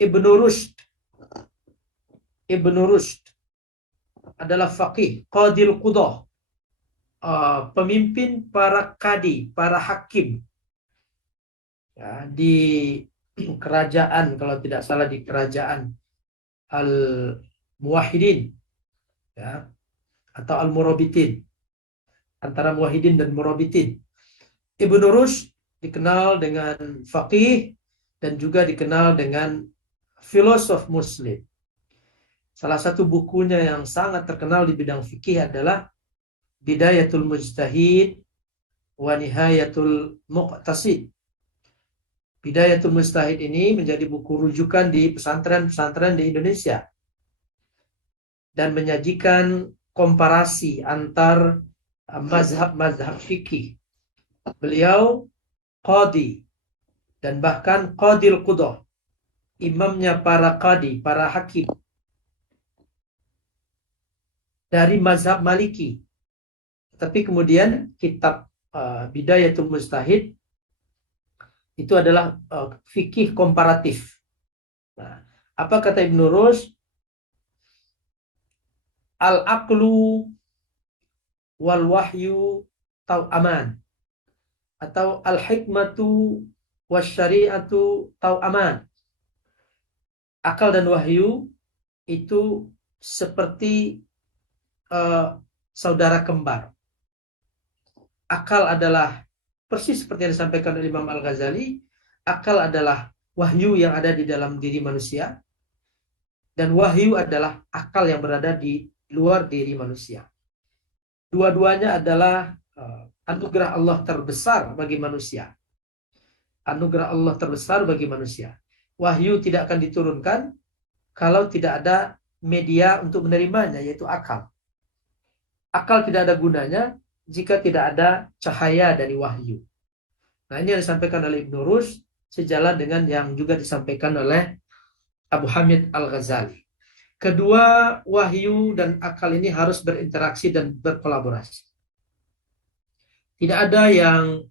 Ibnu Rushd. Ibnu Rushd adalah faqih, qadil qudah, pemimpin para kadi, para hakim, ya, di kerajaan, kalau tidak salah di kerajaan Al-Muwahhidin, ya, atau Al-Murabitin, antara Muwahhidin dan Murabitin. Ibnu Rushd dikenal dengan faqih dan juga dikenal dengan filosof muslim. Salah satu bukunya yang sangat terkenal di bidang fikih adalah Bidayatul Mujtahid wa Nihayatul Muqtasid. Bidayatul Mujtahid ini menjadi buku rujukan di pesantren-pesantren di Indonesia dan menyajikan komparasi antar mazhab-mazhab fikih. Beliau qadi dan bahkan qadil qudah, imamnya para qadi, para hakim dari mazhab Maliki. Tapi kemudian kitab Bidayatul Mujtahid itu adalah fikih komparatif. Nah, apa kata Ibnu Rushd? Al-aqlu wal wahyu tau'aman, atau al-hikmatu wasyari'atu tau'aman. Akal dan wahyu itu seperti saudara kembar. Akal adalah persis seperti yang disampaikan oleh Imam Al-Ghazali, akal adalah wahyu yang ada di dalam diri manusia, dan wahyu adalah akal yang berada di luar diri manusia. Dua-duanya adalah anugerah Allah terbesar bagi manusia. Anugerah Allah terbesar bagi manusia. Wahyu tidak akan diturunkan kalau tidak ada media untuk menerimanya, yaitu akal. Akal tidak ada gunanya jika tidak ada cahaya dari wahyu. Nah, ini yang disampaikan oleh Ibnu Rushd sejalan dengan yang juga disampaikan oleh Abu Hamid Al-Ghazali. Kedua, wahyu dan akal ini harus berinteraksi dan berkolaborasi. Tidak ada yang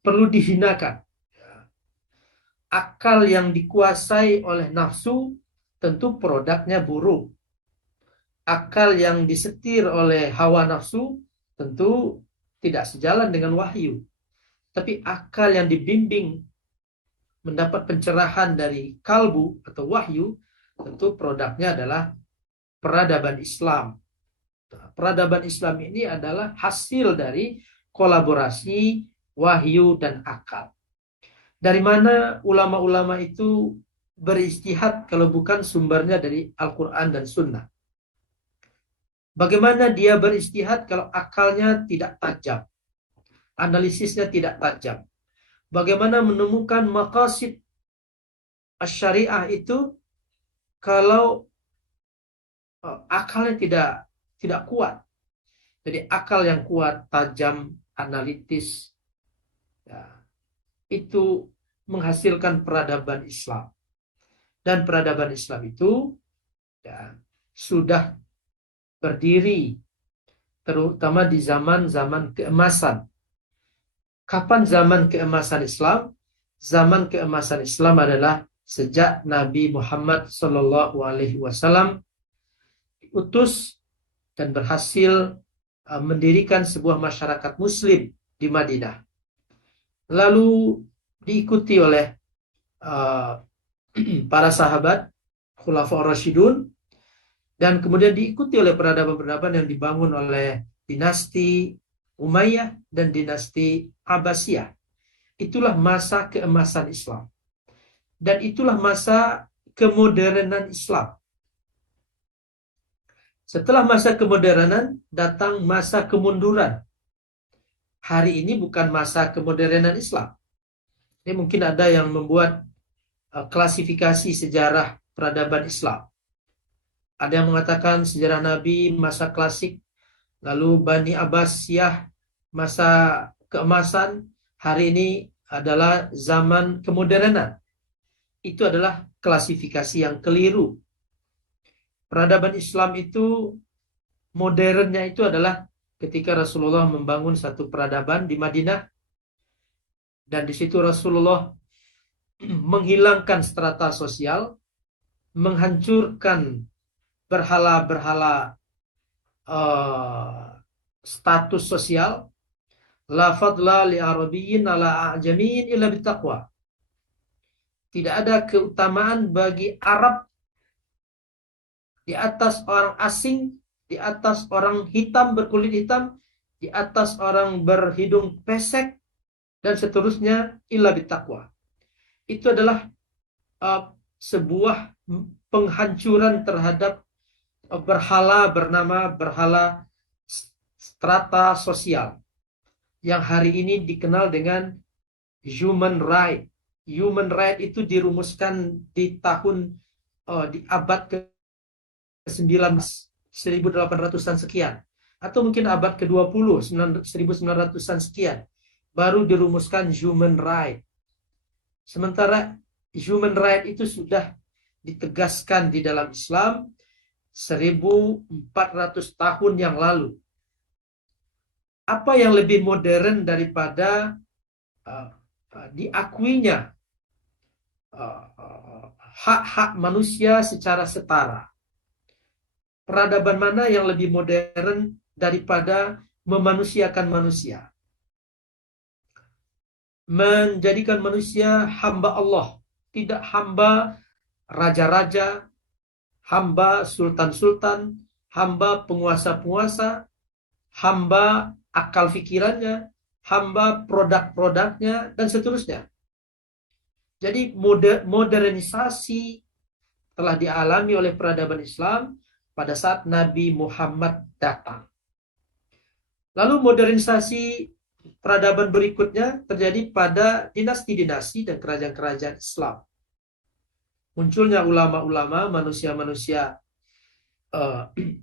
perlu dihinakan. Akal yang dikuasai oleh nafsu tentu produknya buruk. Akal yang disetir oleh hawa nafsu tentu tidak sejalan dengan wahyu. Tapi akal yang dibimbing mendapat pencerahan dari kalbu atau wahyu, tentu produknya adalah peradaban Islam. Peradaban Islam ini adalah hasil dari kolaborasi wahyu dan akal. Dari mana ulama-ulama itu beristihad kalau bukan sumbernya dari Al-Quran dan Sunnah? Bagaimana dia beristihad kalau akalnya tidak tajam, analisisnya tidak tajam? Bagaimana menemukan maqasid syariah itu kalau akalnya tidak kuat? Jadi akal yang kuat, tajam, analitis, ya, itu menghasilkan peradaban Islam. Dan peradaban Islam itu ya, sudah berdiri terutama di zaman-zaman keemasan. Kapan zaman keemasan Islam? Zaman keemasan Islam adalah sejak Nabi Muhammad SAW diutus dan berhasil mendirikan sebuah masyarakat Muslim di Madinah. Lalu diikuti oleh para sahabat, Khulafaur Rasyidun, dan kemudian diikuti oleh peradaban-peradaban yang dibangun oleh dinasti Umayyah dan dinasti Abbasiyah. Itulah masa keemasan Islam. Dan itulah masa kemodernan Islam. Setelah masa kemodernan, datang masa kemunduran. Hari ini bukan masa kemodernan Islam. Ini mungkin ada yang membuat klasifikasi sejarah peradaban Islam. Ada yang mengatakan sejarah Nabi masa klasik, lalu Bani Abbasiyah masa keemasan, hari ini adalah zaman kemodernan. Itu adalah klasifikasi yang keliru. Peradaban Islam itu, modernnya itu adalah ketika Rasulullah membangun satu peradaban di Madinah, dan di situ Rasulullah menghilangkan strata sosial, menghancurkan berhala-berhala status sosial. La fadla li arabiyyin ala a'jamiyyin illa bittaqwa. Tidak ada keutamaan bagi Arab di atas orang asing, di atas orang hitam berkulit hitam, di atas orang berhidung pesek, dan seterusnya, illa bittaqwa. Itu adalah sebuah penghancuran terhadap berhala bernama berhala strata sosial, yang hari ini dikenal dengan human right. Human right itu dirumuskan di tahun di abad ke-9, 1800-an sekian, atau mungkin abad ke-20, 1900-an sekian, baru dirumuskan human right. Sementara human right itu sudah ditegaskan di dalam Islam 1400 tahun yang lalu. Apa yang lebih modern daripada diakuinya hak-hak manusia secara setara? Peradaban mana yang lebih modern daripada memanusiakan manusia? Menjadikan manusia hamba Allah, tidak hamba raja-raja, hamba sultan-sultan, hamba penguasa-penguasa, hamba akal pikirannya, hamba produk-produknya, dan seterusnya. Jadi modernisasi telah dialami oleh peradaban Islam pada saat Nabi Muhammad datang. Lalu modernisasi peradaban berikutnya terjadi pada dinasti-dinasti dan kerajaan-kerajaan Islam. Munculnya ulama-ulama, manusia-manusia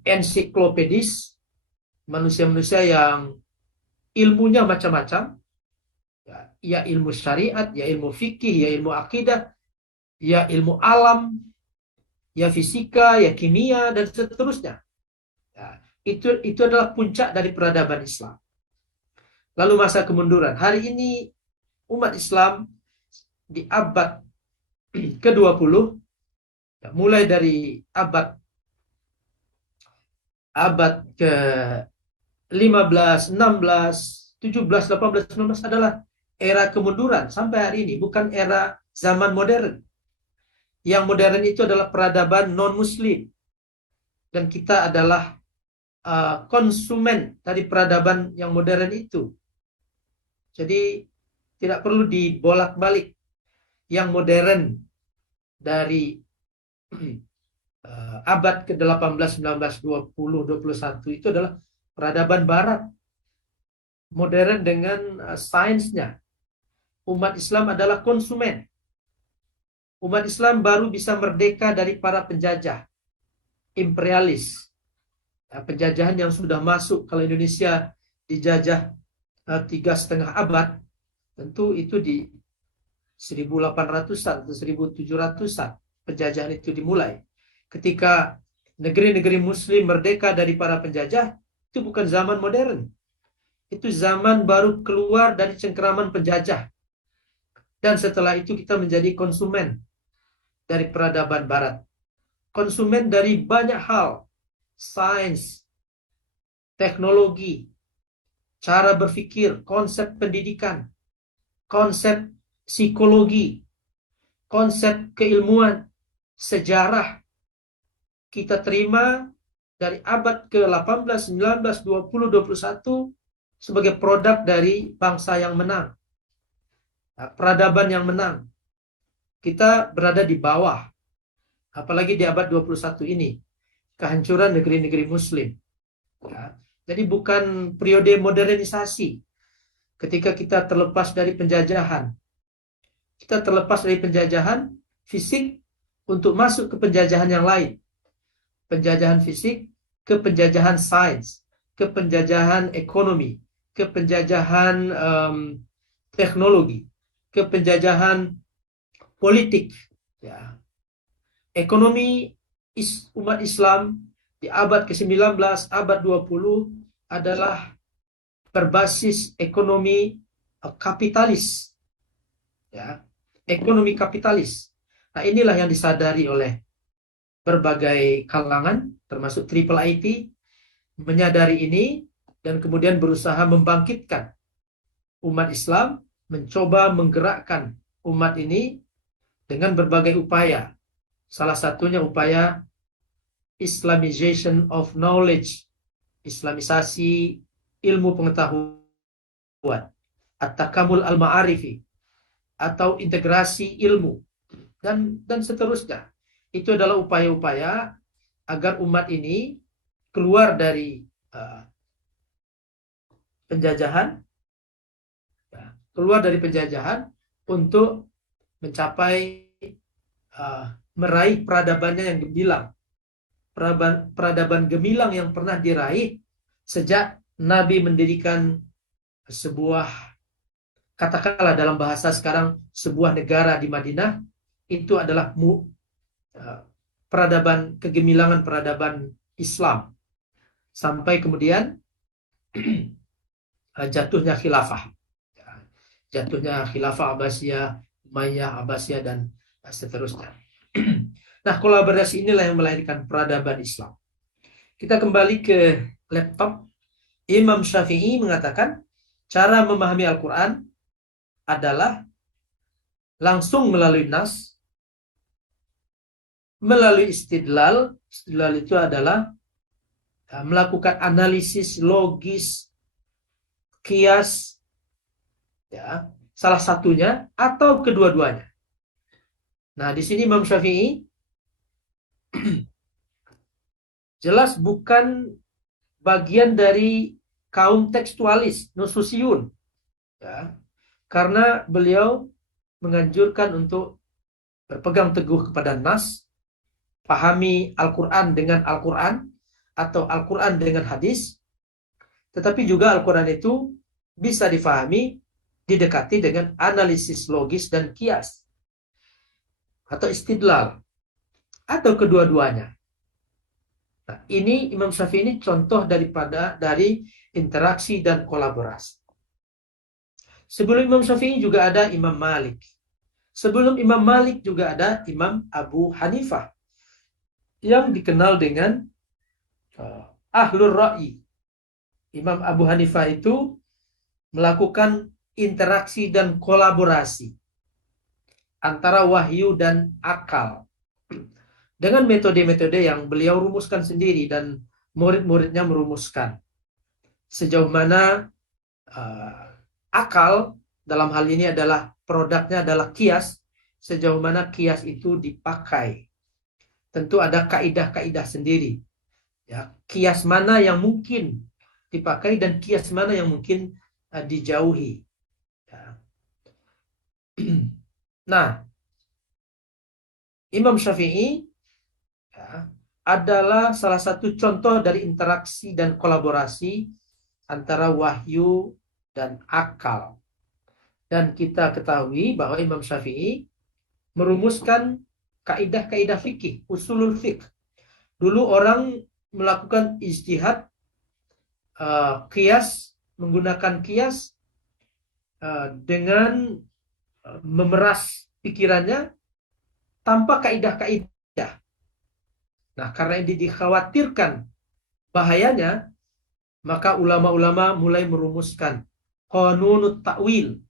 ensiklopedis, manusia-manusia yang ilmunya macam-macam, ya ilmu syariat, ya ilmu fikih, ya ilmu akidah, ya ilmu alam, ya fisika, ya kimia, dan seterusnya. Ya, itu adalah puncak dari peradaban Islam. Lalu masa kemunduran. Hari ini umat Islam di abad ke-20, mulai dari abad ke-15, 16, 17, 18, 19 adalah era kemunduran sampai hari ini, bukan era zaman modern. Yang modern itu adalah peradaban non-muslim, dan kita adalah konsumen dari peradaban yang modern itu. Jadi tidak perlu dibolak-balik. Yang modern dari abad ke-18, 19, 20, 21 itu adalah peradaban barat. Modern dengan sainsnya. Umat Islam adalah konsumen. Umat Islam baru bisa merdeka dari para penjajah, imperialis. Penjajahan yang sudah masuk, kalau Indonesia dijajah 3,5 abad, tentu itu di 1800-an atau 1700-an penjajahan itu dimulai. Ketika negeri-negeri muslim merdeka dari para penjajah, itu bukan zaman modern. Itu zaman baru keluar dari cengkeraman penjajah. Dan setelah itu kita menjadi konsumen dari peradaban barat. Konsumen dari banyak hal. Sains, teknologi, cara berpikir, konsep pendidikan, konsep psikologi, konsep keilmuan, sejarah. Kita terima dari abad ke-18, 19, 20, 21 sebagai produk dari bangsa yang menang. Peradaban yang menang. Kita berada di bawah. Apalagi di abad 21 ini. Kehancuran negeri-negeri muslim. Jadi bukan periode modernisasi. Ketika kita terlepas dari penjajahan. Kita terlepas dari penjajahan fisik untuk masuk ke penjajahan yang lain. Penjajahan fisik ke penjajahan sains, ke penjajahan ekonomi, ke penjajahan teknologi, ke penjajahan politik. Ya. Ekonomi umat Islam di abad ke-19, abad 20 adalah berbasis ekonomi kapitalis. Ya. ekonomi kapitalis. Nah, inilah yang disadari oleh berbagai kalangan, termasuk Triple IT, menyadari ini dan kemudian berusaha membangkitkan umat Islam, mencoba menggerakkan umat ini dengan berbagai upaya. Salah satunya upaya Islamization of knowledge, Islamisasi ilmu pengetahuan, at-takamul al-ma'arifi, atau integrasi ilmu, dan seterusnya. Itu adalah upaya-upaya agar umat ini keluar dari penjajahan, untuk mencapai meraih peradabannya yang gemilang, peradaban gemilang yang pernah diraih sejak Nabi mendirikan sebuah, katakanlah dalam bahasa sekarang, sebuah negara di Madinah. Itu adalah peradaban kegemilangan, peradaban Islam, sampai kemudian jatuhnya khilafah, Abbasiyah, Umayyah, Abbasiyah, dan seterusnya. Nah, kolaborasi inilah yang melahirkan peradaban Islam. Kita kembali ke laptop. Imam Syafi'i mengatakan cara memahami Al-Quran adalah langsung melalui nas, melalui istidlal. Istidlal itu adalah melakukan analisis logis, kias, ya, salah satunya atau kedua-duanya. Nah, di sini Imam Syafi'i jelas bukan bagian dari kaum tekstualis, nususiyun, ya, karena beliau menganjurkan untuk berpegang teguh kepada nas, pahami Al-Quran dengan Al-Quran, atau Al-Quran dengan hadis, tetapi juga Al-Quran itu bisa difahami, didekati dengan analisis logis dan kias, atau istidlal, atau kedua-duanya. Nah, ini Imam Syafi'i ini contoh dari interaksi dan kolaborasi. Sebelum Imam Syafi'i juga ada Imam Malik. Sebelum Imam Malik juga ada Imam Abu Hanifah, yang dikenal dengan Ahlur Ra'i. Imam Abu Hanifah itu melakukan interaksi dan kolaborasi antara wahyu dan akal dengan metode-metode yang beliau rumuskan sendiri dan murid-muridnya merumuskan. Sejauh mana akal dalam hal ini adalah produknya adalah kias, sejauh mana kias itu dipakai. Tentu ada kaidah-kaidah sendiri. Ya, kias mana yang mungkin dipakai dan kias mana yang mungkin dijauhi. Ya. Nah, Imam Syafi'i adalah salah satu contoh dari interaksi dan kolaborasi antara wahyu dan akal. Dan kita ketahui bahwa Imam Syafi'i merumuskan kaidah-kaidah fikih, usulul fiqh. Dulu orang melakukan ijtihad, kias, menggunakan kias dengan memeras pikirannya tanpa kaidah-kaidah. Nah, karena ini dikhawatirkan bahayanya, maka ulama-ulama mulai merumuskan qanunut ta'wil,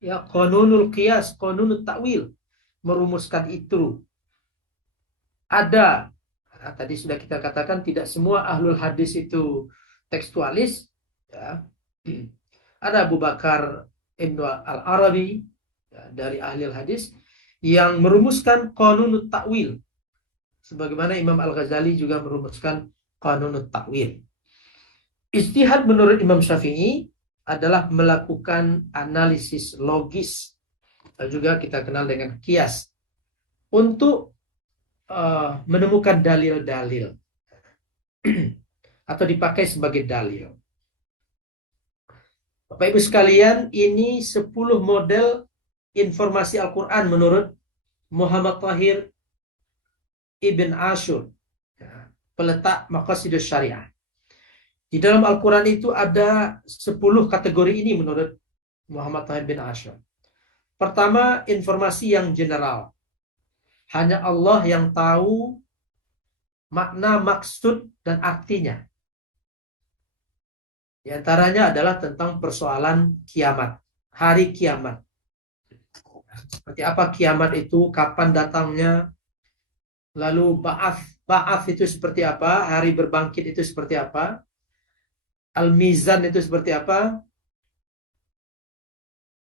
ya, qanunul qiyas, qanunut ta'wil, merumuskan itu. Ada, nah, tadi sudah kita katakan tidak semua ahlul hadis itu tekstualis, ya. Ada Abu Bakar Ibnu Al-Arabi, ya, dari ahli hadis yang merumuskan qanunut ta'wil, sebagaimana Imam Al-Ghazali juga merumuskan qanunut ta'wil. Ijtihad menurut Imam Syafi'i adalah melakukan analisis logis, dan juga kita kenal dengan kias, untuk menemukan dalil-dalil atau dipakai sebagai dalil. Bapak Ibu sekalian, ini 10 model informasi Al-Quran menurut Muhammad Tahir Ibn Ashur, peletak Maqasidus Syariah. Di dalam Al-Quran itu ada 10 kategori ini menurut Muhammad Tahir bin Ashur. Pertama, informasi yang general. Hanya Allah yang tahu makna, maksud, dan artinya. Di antaranya adalah tentang persoalan kiamat, hari kiamat. Seperti apa kiamat itu, kapan datangnya, lalu ba'ath itu seperti apa, hari berbangkit itu seperti apa, al-mizan itu seperti apa,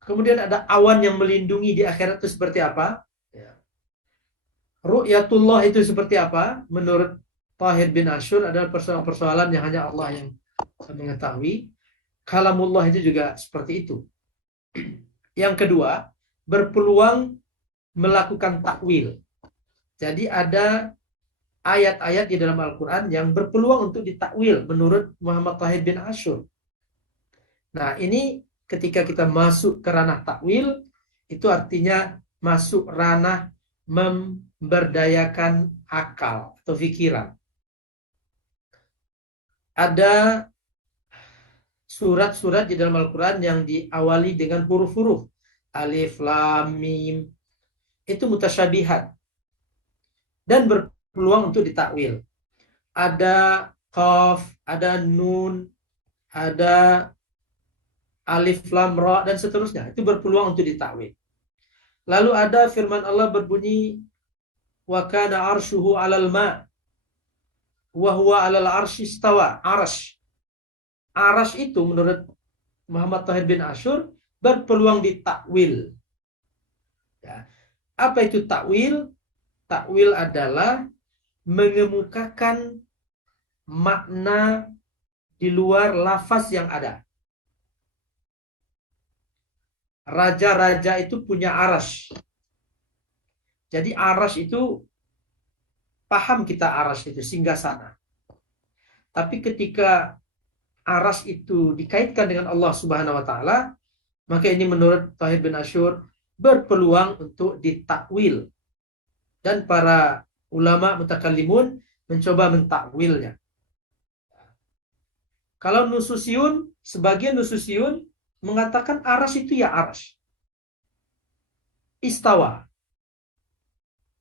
kemudian ada awan yang melindungi di akhirat itu seperti apa, ya. Ru'yatullah itu seperti apa, menurut Tahir bin Ashur adalah persoalan-persoalan yang hanya Allah yang mengetahui. Kalamullah itu juga seperti itu. Yang kedua, berpeluang melakukan takwil. Jadi ada ayat-ayat di dalam Al-Quran yang berpeluang untuk ditakwil menurut Muhammad Tahir bin Ashur. Nah, ini ketika kita masuk ke ranah takwil, itu artinya masuk ranah memberdayakan akal atau pikiran. Ada surat-surat di dalam Al-Quran yang diawali dengan huruf-huruf alif, lam, mim. Itu mutasyabihat dan berpeluang untuk ditakwil. Ada qaf, ada nun, ada alif, lam, ra, dan seterusnya. Itu berpeluang untuk ditakwil. Lalu ada firman Allah berbunyi wa kana arshuhu 'alal ma' wa huwa 'alal arsy istawa. Arash itu menurut Muhammad Tahir bin Ashur berpeluang ditakwil. Ya. Apa itu takwil? Takwil adalah mengemukakan makna di luar lafaz yang ada. Raja-raja itu punya arash. Jadi arash itu, paham kita arash itu singgasana. Tapi ketika arash itu dikaitkan dengan Allah Subhanahu wa taala, maka ini menurut Tahir bin Ashur berpeluang untuk ditakwil. Dan para ulama mutakallimun mencoba mentakwilnya. Kalau nususiun, sebagian nususiun mengatakan arash itu ya arash. Istawa.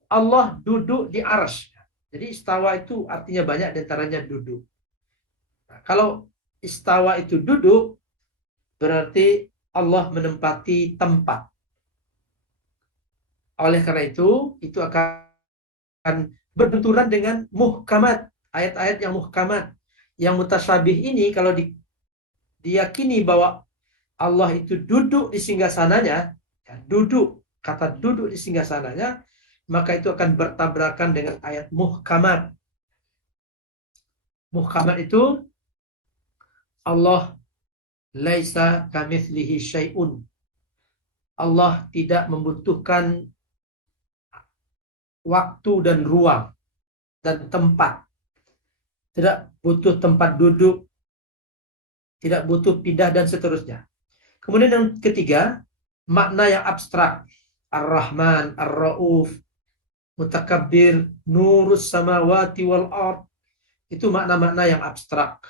Allah duduk di arash. Jadi istawa itu artinya banyak, diantaranya duduk. Nah, kalau istawa itu duduk, berarti Allah menempati tempat. Oleh karena itu akan berbenturan dengan muhkamat, ayat-ayat yang muhkamat. Yang mutasyabih ini kalau diyakini bahwa Allah itu duduk di singgasananya, ya, kata duduk di singgasananya, maka itu akan bertabrakan dengan ayat muhkamat. Muhkamat itu Allah laisa kamitslihi syai'un. Allah tidak membutuhkan waktu dan ruang dan tempat. Tidak butuh tempat duduk, tidak butuh pindah dan seterusnya. Kemudian yang ketiga, makna yang abstrak. Ar-Rahman, Ar-Ra'uf, Mutakabbir, Nurus samawati wal ard. Itu makna-makna yang abstrak.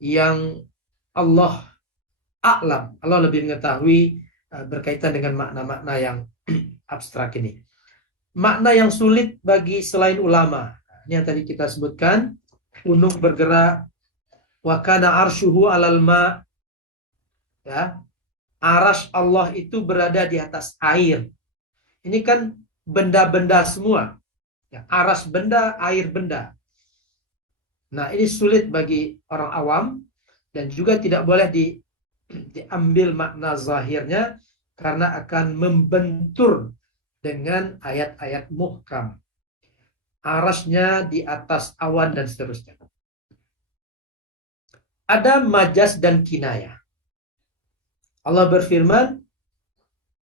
Yang Allah a'lam, Allah lebih mengetahui berkaitan dengan makna-makna yang abstrak ini. Makna yang sulit bagi selain ulama. Ini yang tadi kita sebutkan. Gunung bergerak. Wa kana arshuhu 'alal ma'. Ya. Arash Allah itu berada di atas air. Ini kan benda-benda semua. Ya, arash benda, air benda. Nah, ini sulit bagi orang awam dan juga tidak boleh diambil makna zahirnya karena akan membentur dengan ayat-ayat muhkam. Arasnya di atas awan dan seterusnya. Ada majas dan kinayah. Allah berfirman,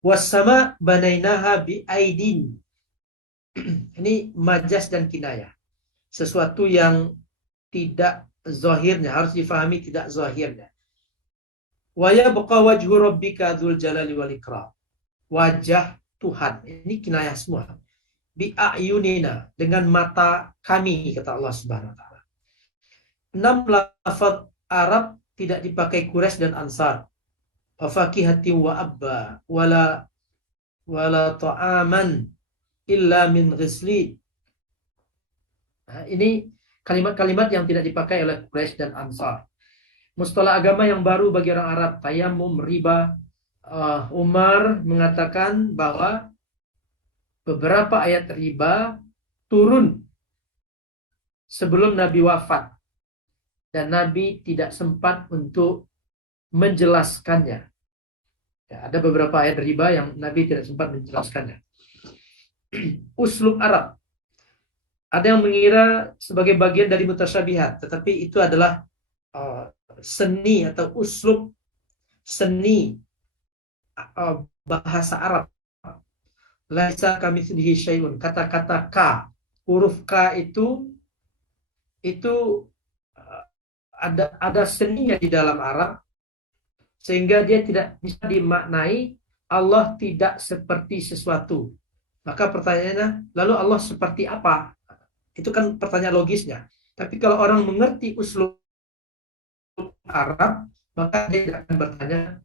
"Was-sama banainaha bi'aidin." Ini majas dan kinayah. Sesuatu yang tidak zahirnya, harus difahami tidak zahirnya. Wa yabqa wajhu rabbika dzul jalali wal ikram. Wajah Tuhan, ini kinayah semua. Bi'ayunina, dengan mata kami, kata Allah Subhanahu wa taala. 6 lafaz Arab tidak dipakai Quraisy dan Ansar. Wa fakihati wa abba wala wala ta'aman illa min ghislin. Nah, ini kalimat-kalimat yang tidak dipakai oleh Quraisy dan Ansar. Mustalah agama yang baru bagi orang Arab, tayamum, riba. Umar mengatakan bahwa beberapa ayat riba turun sebelum Nabi wafat dan Nabi tidak sempat untuk menjelaskannya. Ya, ada beberapa ayat riba yang Nabi tidak sempat menjelaskannya. Uslub Arab. Ada yang mengira sebagai bagian dari mutasyabihat, tetapi itu adalah seni atau uslub seni bahasa Arab. Laisa kamitslihi syai'un. Kata-kata ka, huruf K itu ada seninya di dalam Arab sehingga dia tidak bisa dimaknai Allah tidak seperti sesuatu. Maka pertanyaannya, lalu Allah seperti apa? Itu kan pertanyaan logisnya. Tapi kalau orang mengerti uslub Arab, maka dia tidak akan bertanya,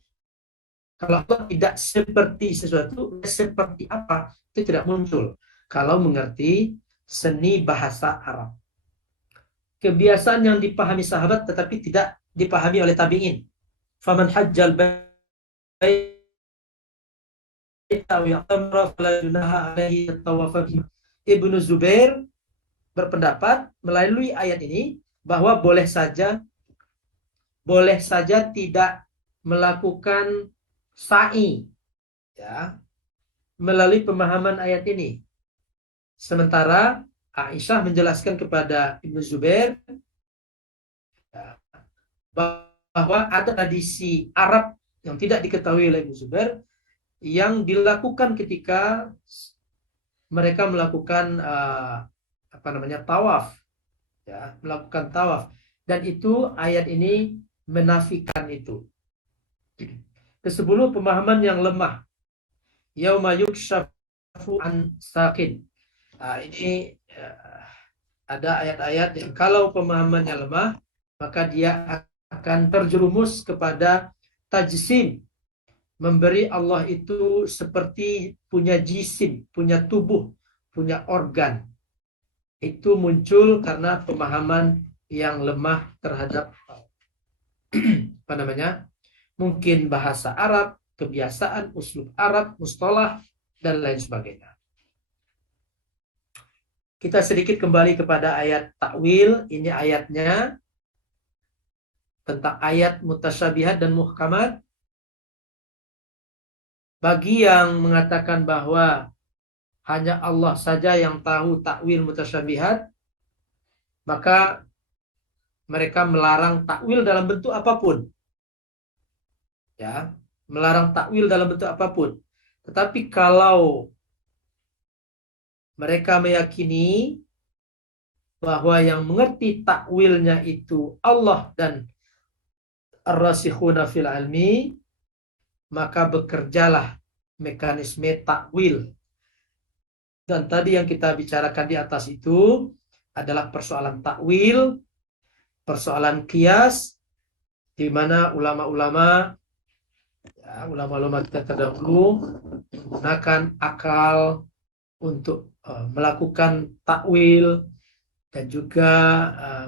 kalau Allah tidak seperti sesuatu, seperti apa? Itu tidak muncul. Kalau mengerti seni bahasa Arab. Kebiasaan yang dipahami sahabat tetapi tidak dipahami oleh tabi'in. Faman hajjal baita wa ya'tamara fala junaha alaihi at-tawafa. Ibnu Zubair berpendapat melalui ayat ini bahwa boleh saja tidak melakukan sa'i, ya, melalui pemahaman ayat ini. Sementara Aisyah menjelaskan kepada Ibnu Zubair ya, bahwa ada tradisi Arab yang tidak diketahui oleh Ibnu Zubair yang dilakukan ketika mereka melakukan tawaf, ya, melakukan tawaf, dan itu ayat ini menafikan itu. Kesepuluh, pemahaman yang lemah. Yauma yukshafu an saqin. Ini ada ayat-ayat yang kalau pemahamannya lemah, maka dia akan terjerumus kepada tajsim, memberi Allah itu seperti punya jisim, punya tubuh, punya organ. Itu muncul karena pemahaman yang lemah terhadap mungkin bahasa Arab, kebiasaan, uslub Arab, mustalah, dan lain sebagainya. Kita sedikit kembali kepada ayat takwil. Ini ayatnya tentang ayat mutasyabihat dan muhkamat. Bagi yang mengatakan bahwa hanya Allah saja yang tahu takwil mutasyabihat, maka mereka melarang takwil dalam bentuk apapun. Ya, melarang takwil dalam bentuk apapun. Tetapi kalau mereka meyakini bahwa yang mengerti takwilnya itu Allah dan ar-rasikhuna fil ilmi, maka bekerjalah mekanisme takwil. Dan tadi yang kita bicarakan di atas itu adalah persoalan takwil, persoalan qiyas, di mana ulama-ulama kita terdahulu menggunakan akal untuk melakukan takwil dan juga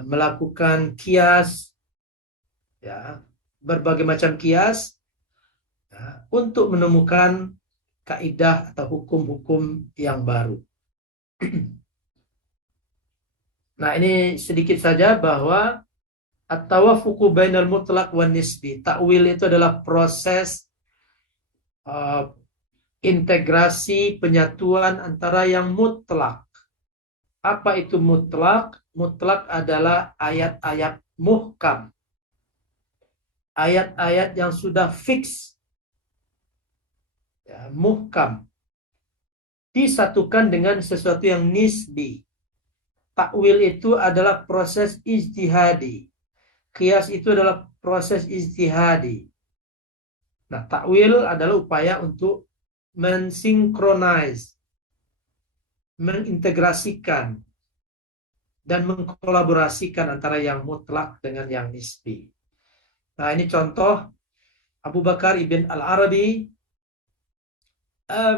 melakukan qiyas, ya, berbagai macam qiyas, ya, untuk menemukan kaidah atau hukum-hukum yang baru. Nah, ini sedikit saja bahwa at-tawafuqu bainal mutlaq wan nisbi. Takwil itu adalah proses integrasi penyatuan antara yang mutlak. Apa itu mutlak? Mutlak adalah ayat-ayat muhkam. Ayat-ayat yang sudah fix, ya, muhkam, disatukan dengan sesuatu yang nisbi. Takwil itu adalah proses ijtihadi. Qiyas itu adalah proses ijtihadi. Nah, takwil adalah upaya untuk mensinkronize, mengintegrasikan, dan mengkolaborasikan antara yang mutlak dengan yang nisbi. Nah, ini contoh Abu Bakar ibn al-Arabi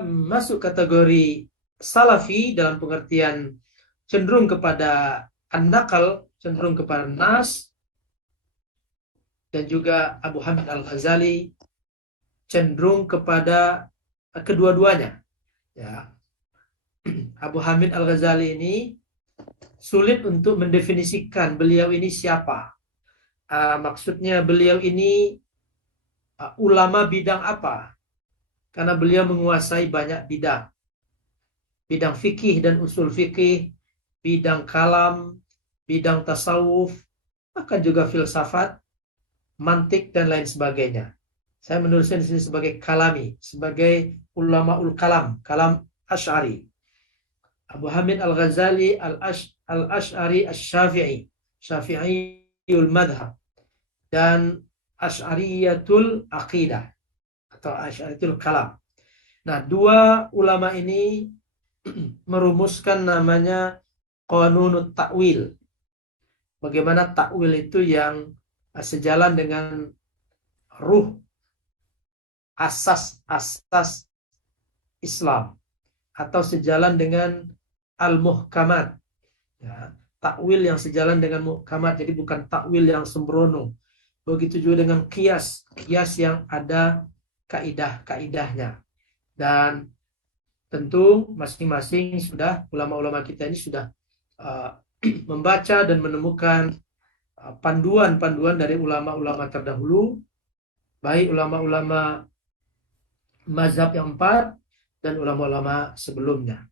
masuk kategori salafi dalam pengertian cenderung kepada an-naqal, cenderung kepada nas, dan juga Abu Hamid Al-Ghazali cenderung kepada kedua-duanya. Ya. Abu Hamid Al-Ghazali ini sulit untuk mendefinisikan beliau ini siapa. Maksudnya beliau ini ulama bidang apa? Karena beliau menguasai banyak bidang. Bidang fikih dan usul fikih, bidang kalam, bidang tasawuf, bahkan juga filsafat, mantik, dan lain sebagainya. Saya menulisnya di sini sebagai kalami, sebagai ulamaul kalam, kalam Asy'ari. Abu Hamid Al-Ghazali Al-Asy'ari Asy-Syafi'i, Syafi'iyul madhab, dan Asy'ariyatul aqidah atau Asy'ariyatul kalam. Nah, dua ulama ini merumuskan namanya Qanunut Ta'wil. Bagaimana takwil itu yang sejalan dengan ruh asas-asas Islam atau sejalan dengan al-muhkamat. Ya, takwil yang sejalan dengan muhkamat, jadi bukan takwil yang sembrono. Begitu juga dengan qiyas, qiyas yang ada kaidah-kaidahnya. Dan tentu masing-masing sudah, ulama-ulama kita ini sudah membaca dan menemukan panduan-panduan dari ulama-ulama terdahulu, baik ulama-ulama mazhab yang empat dan ulama-ulama sebelumnya.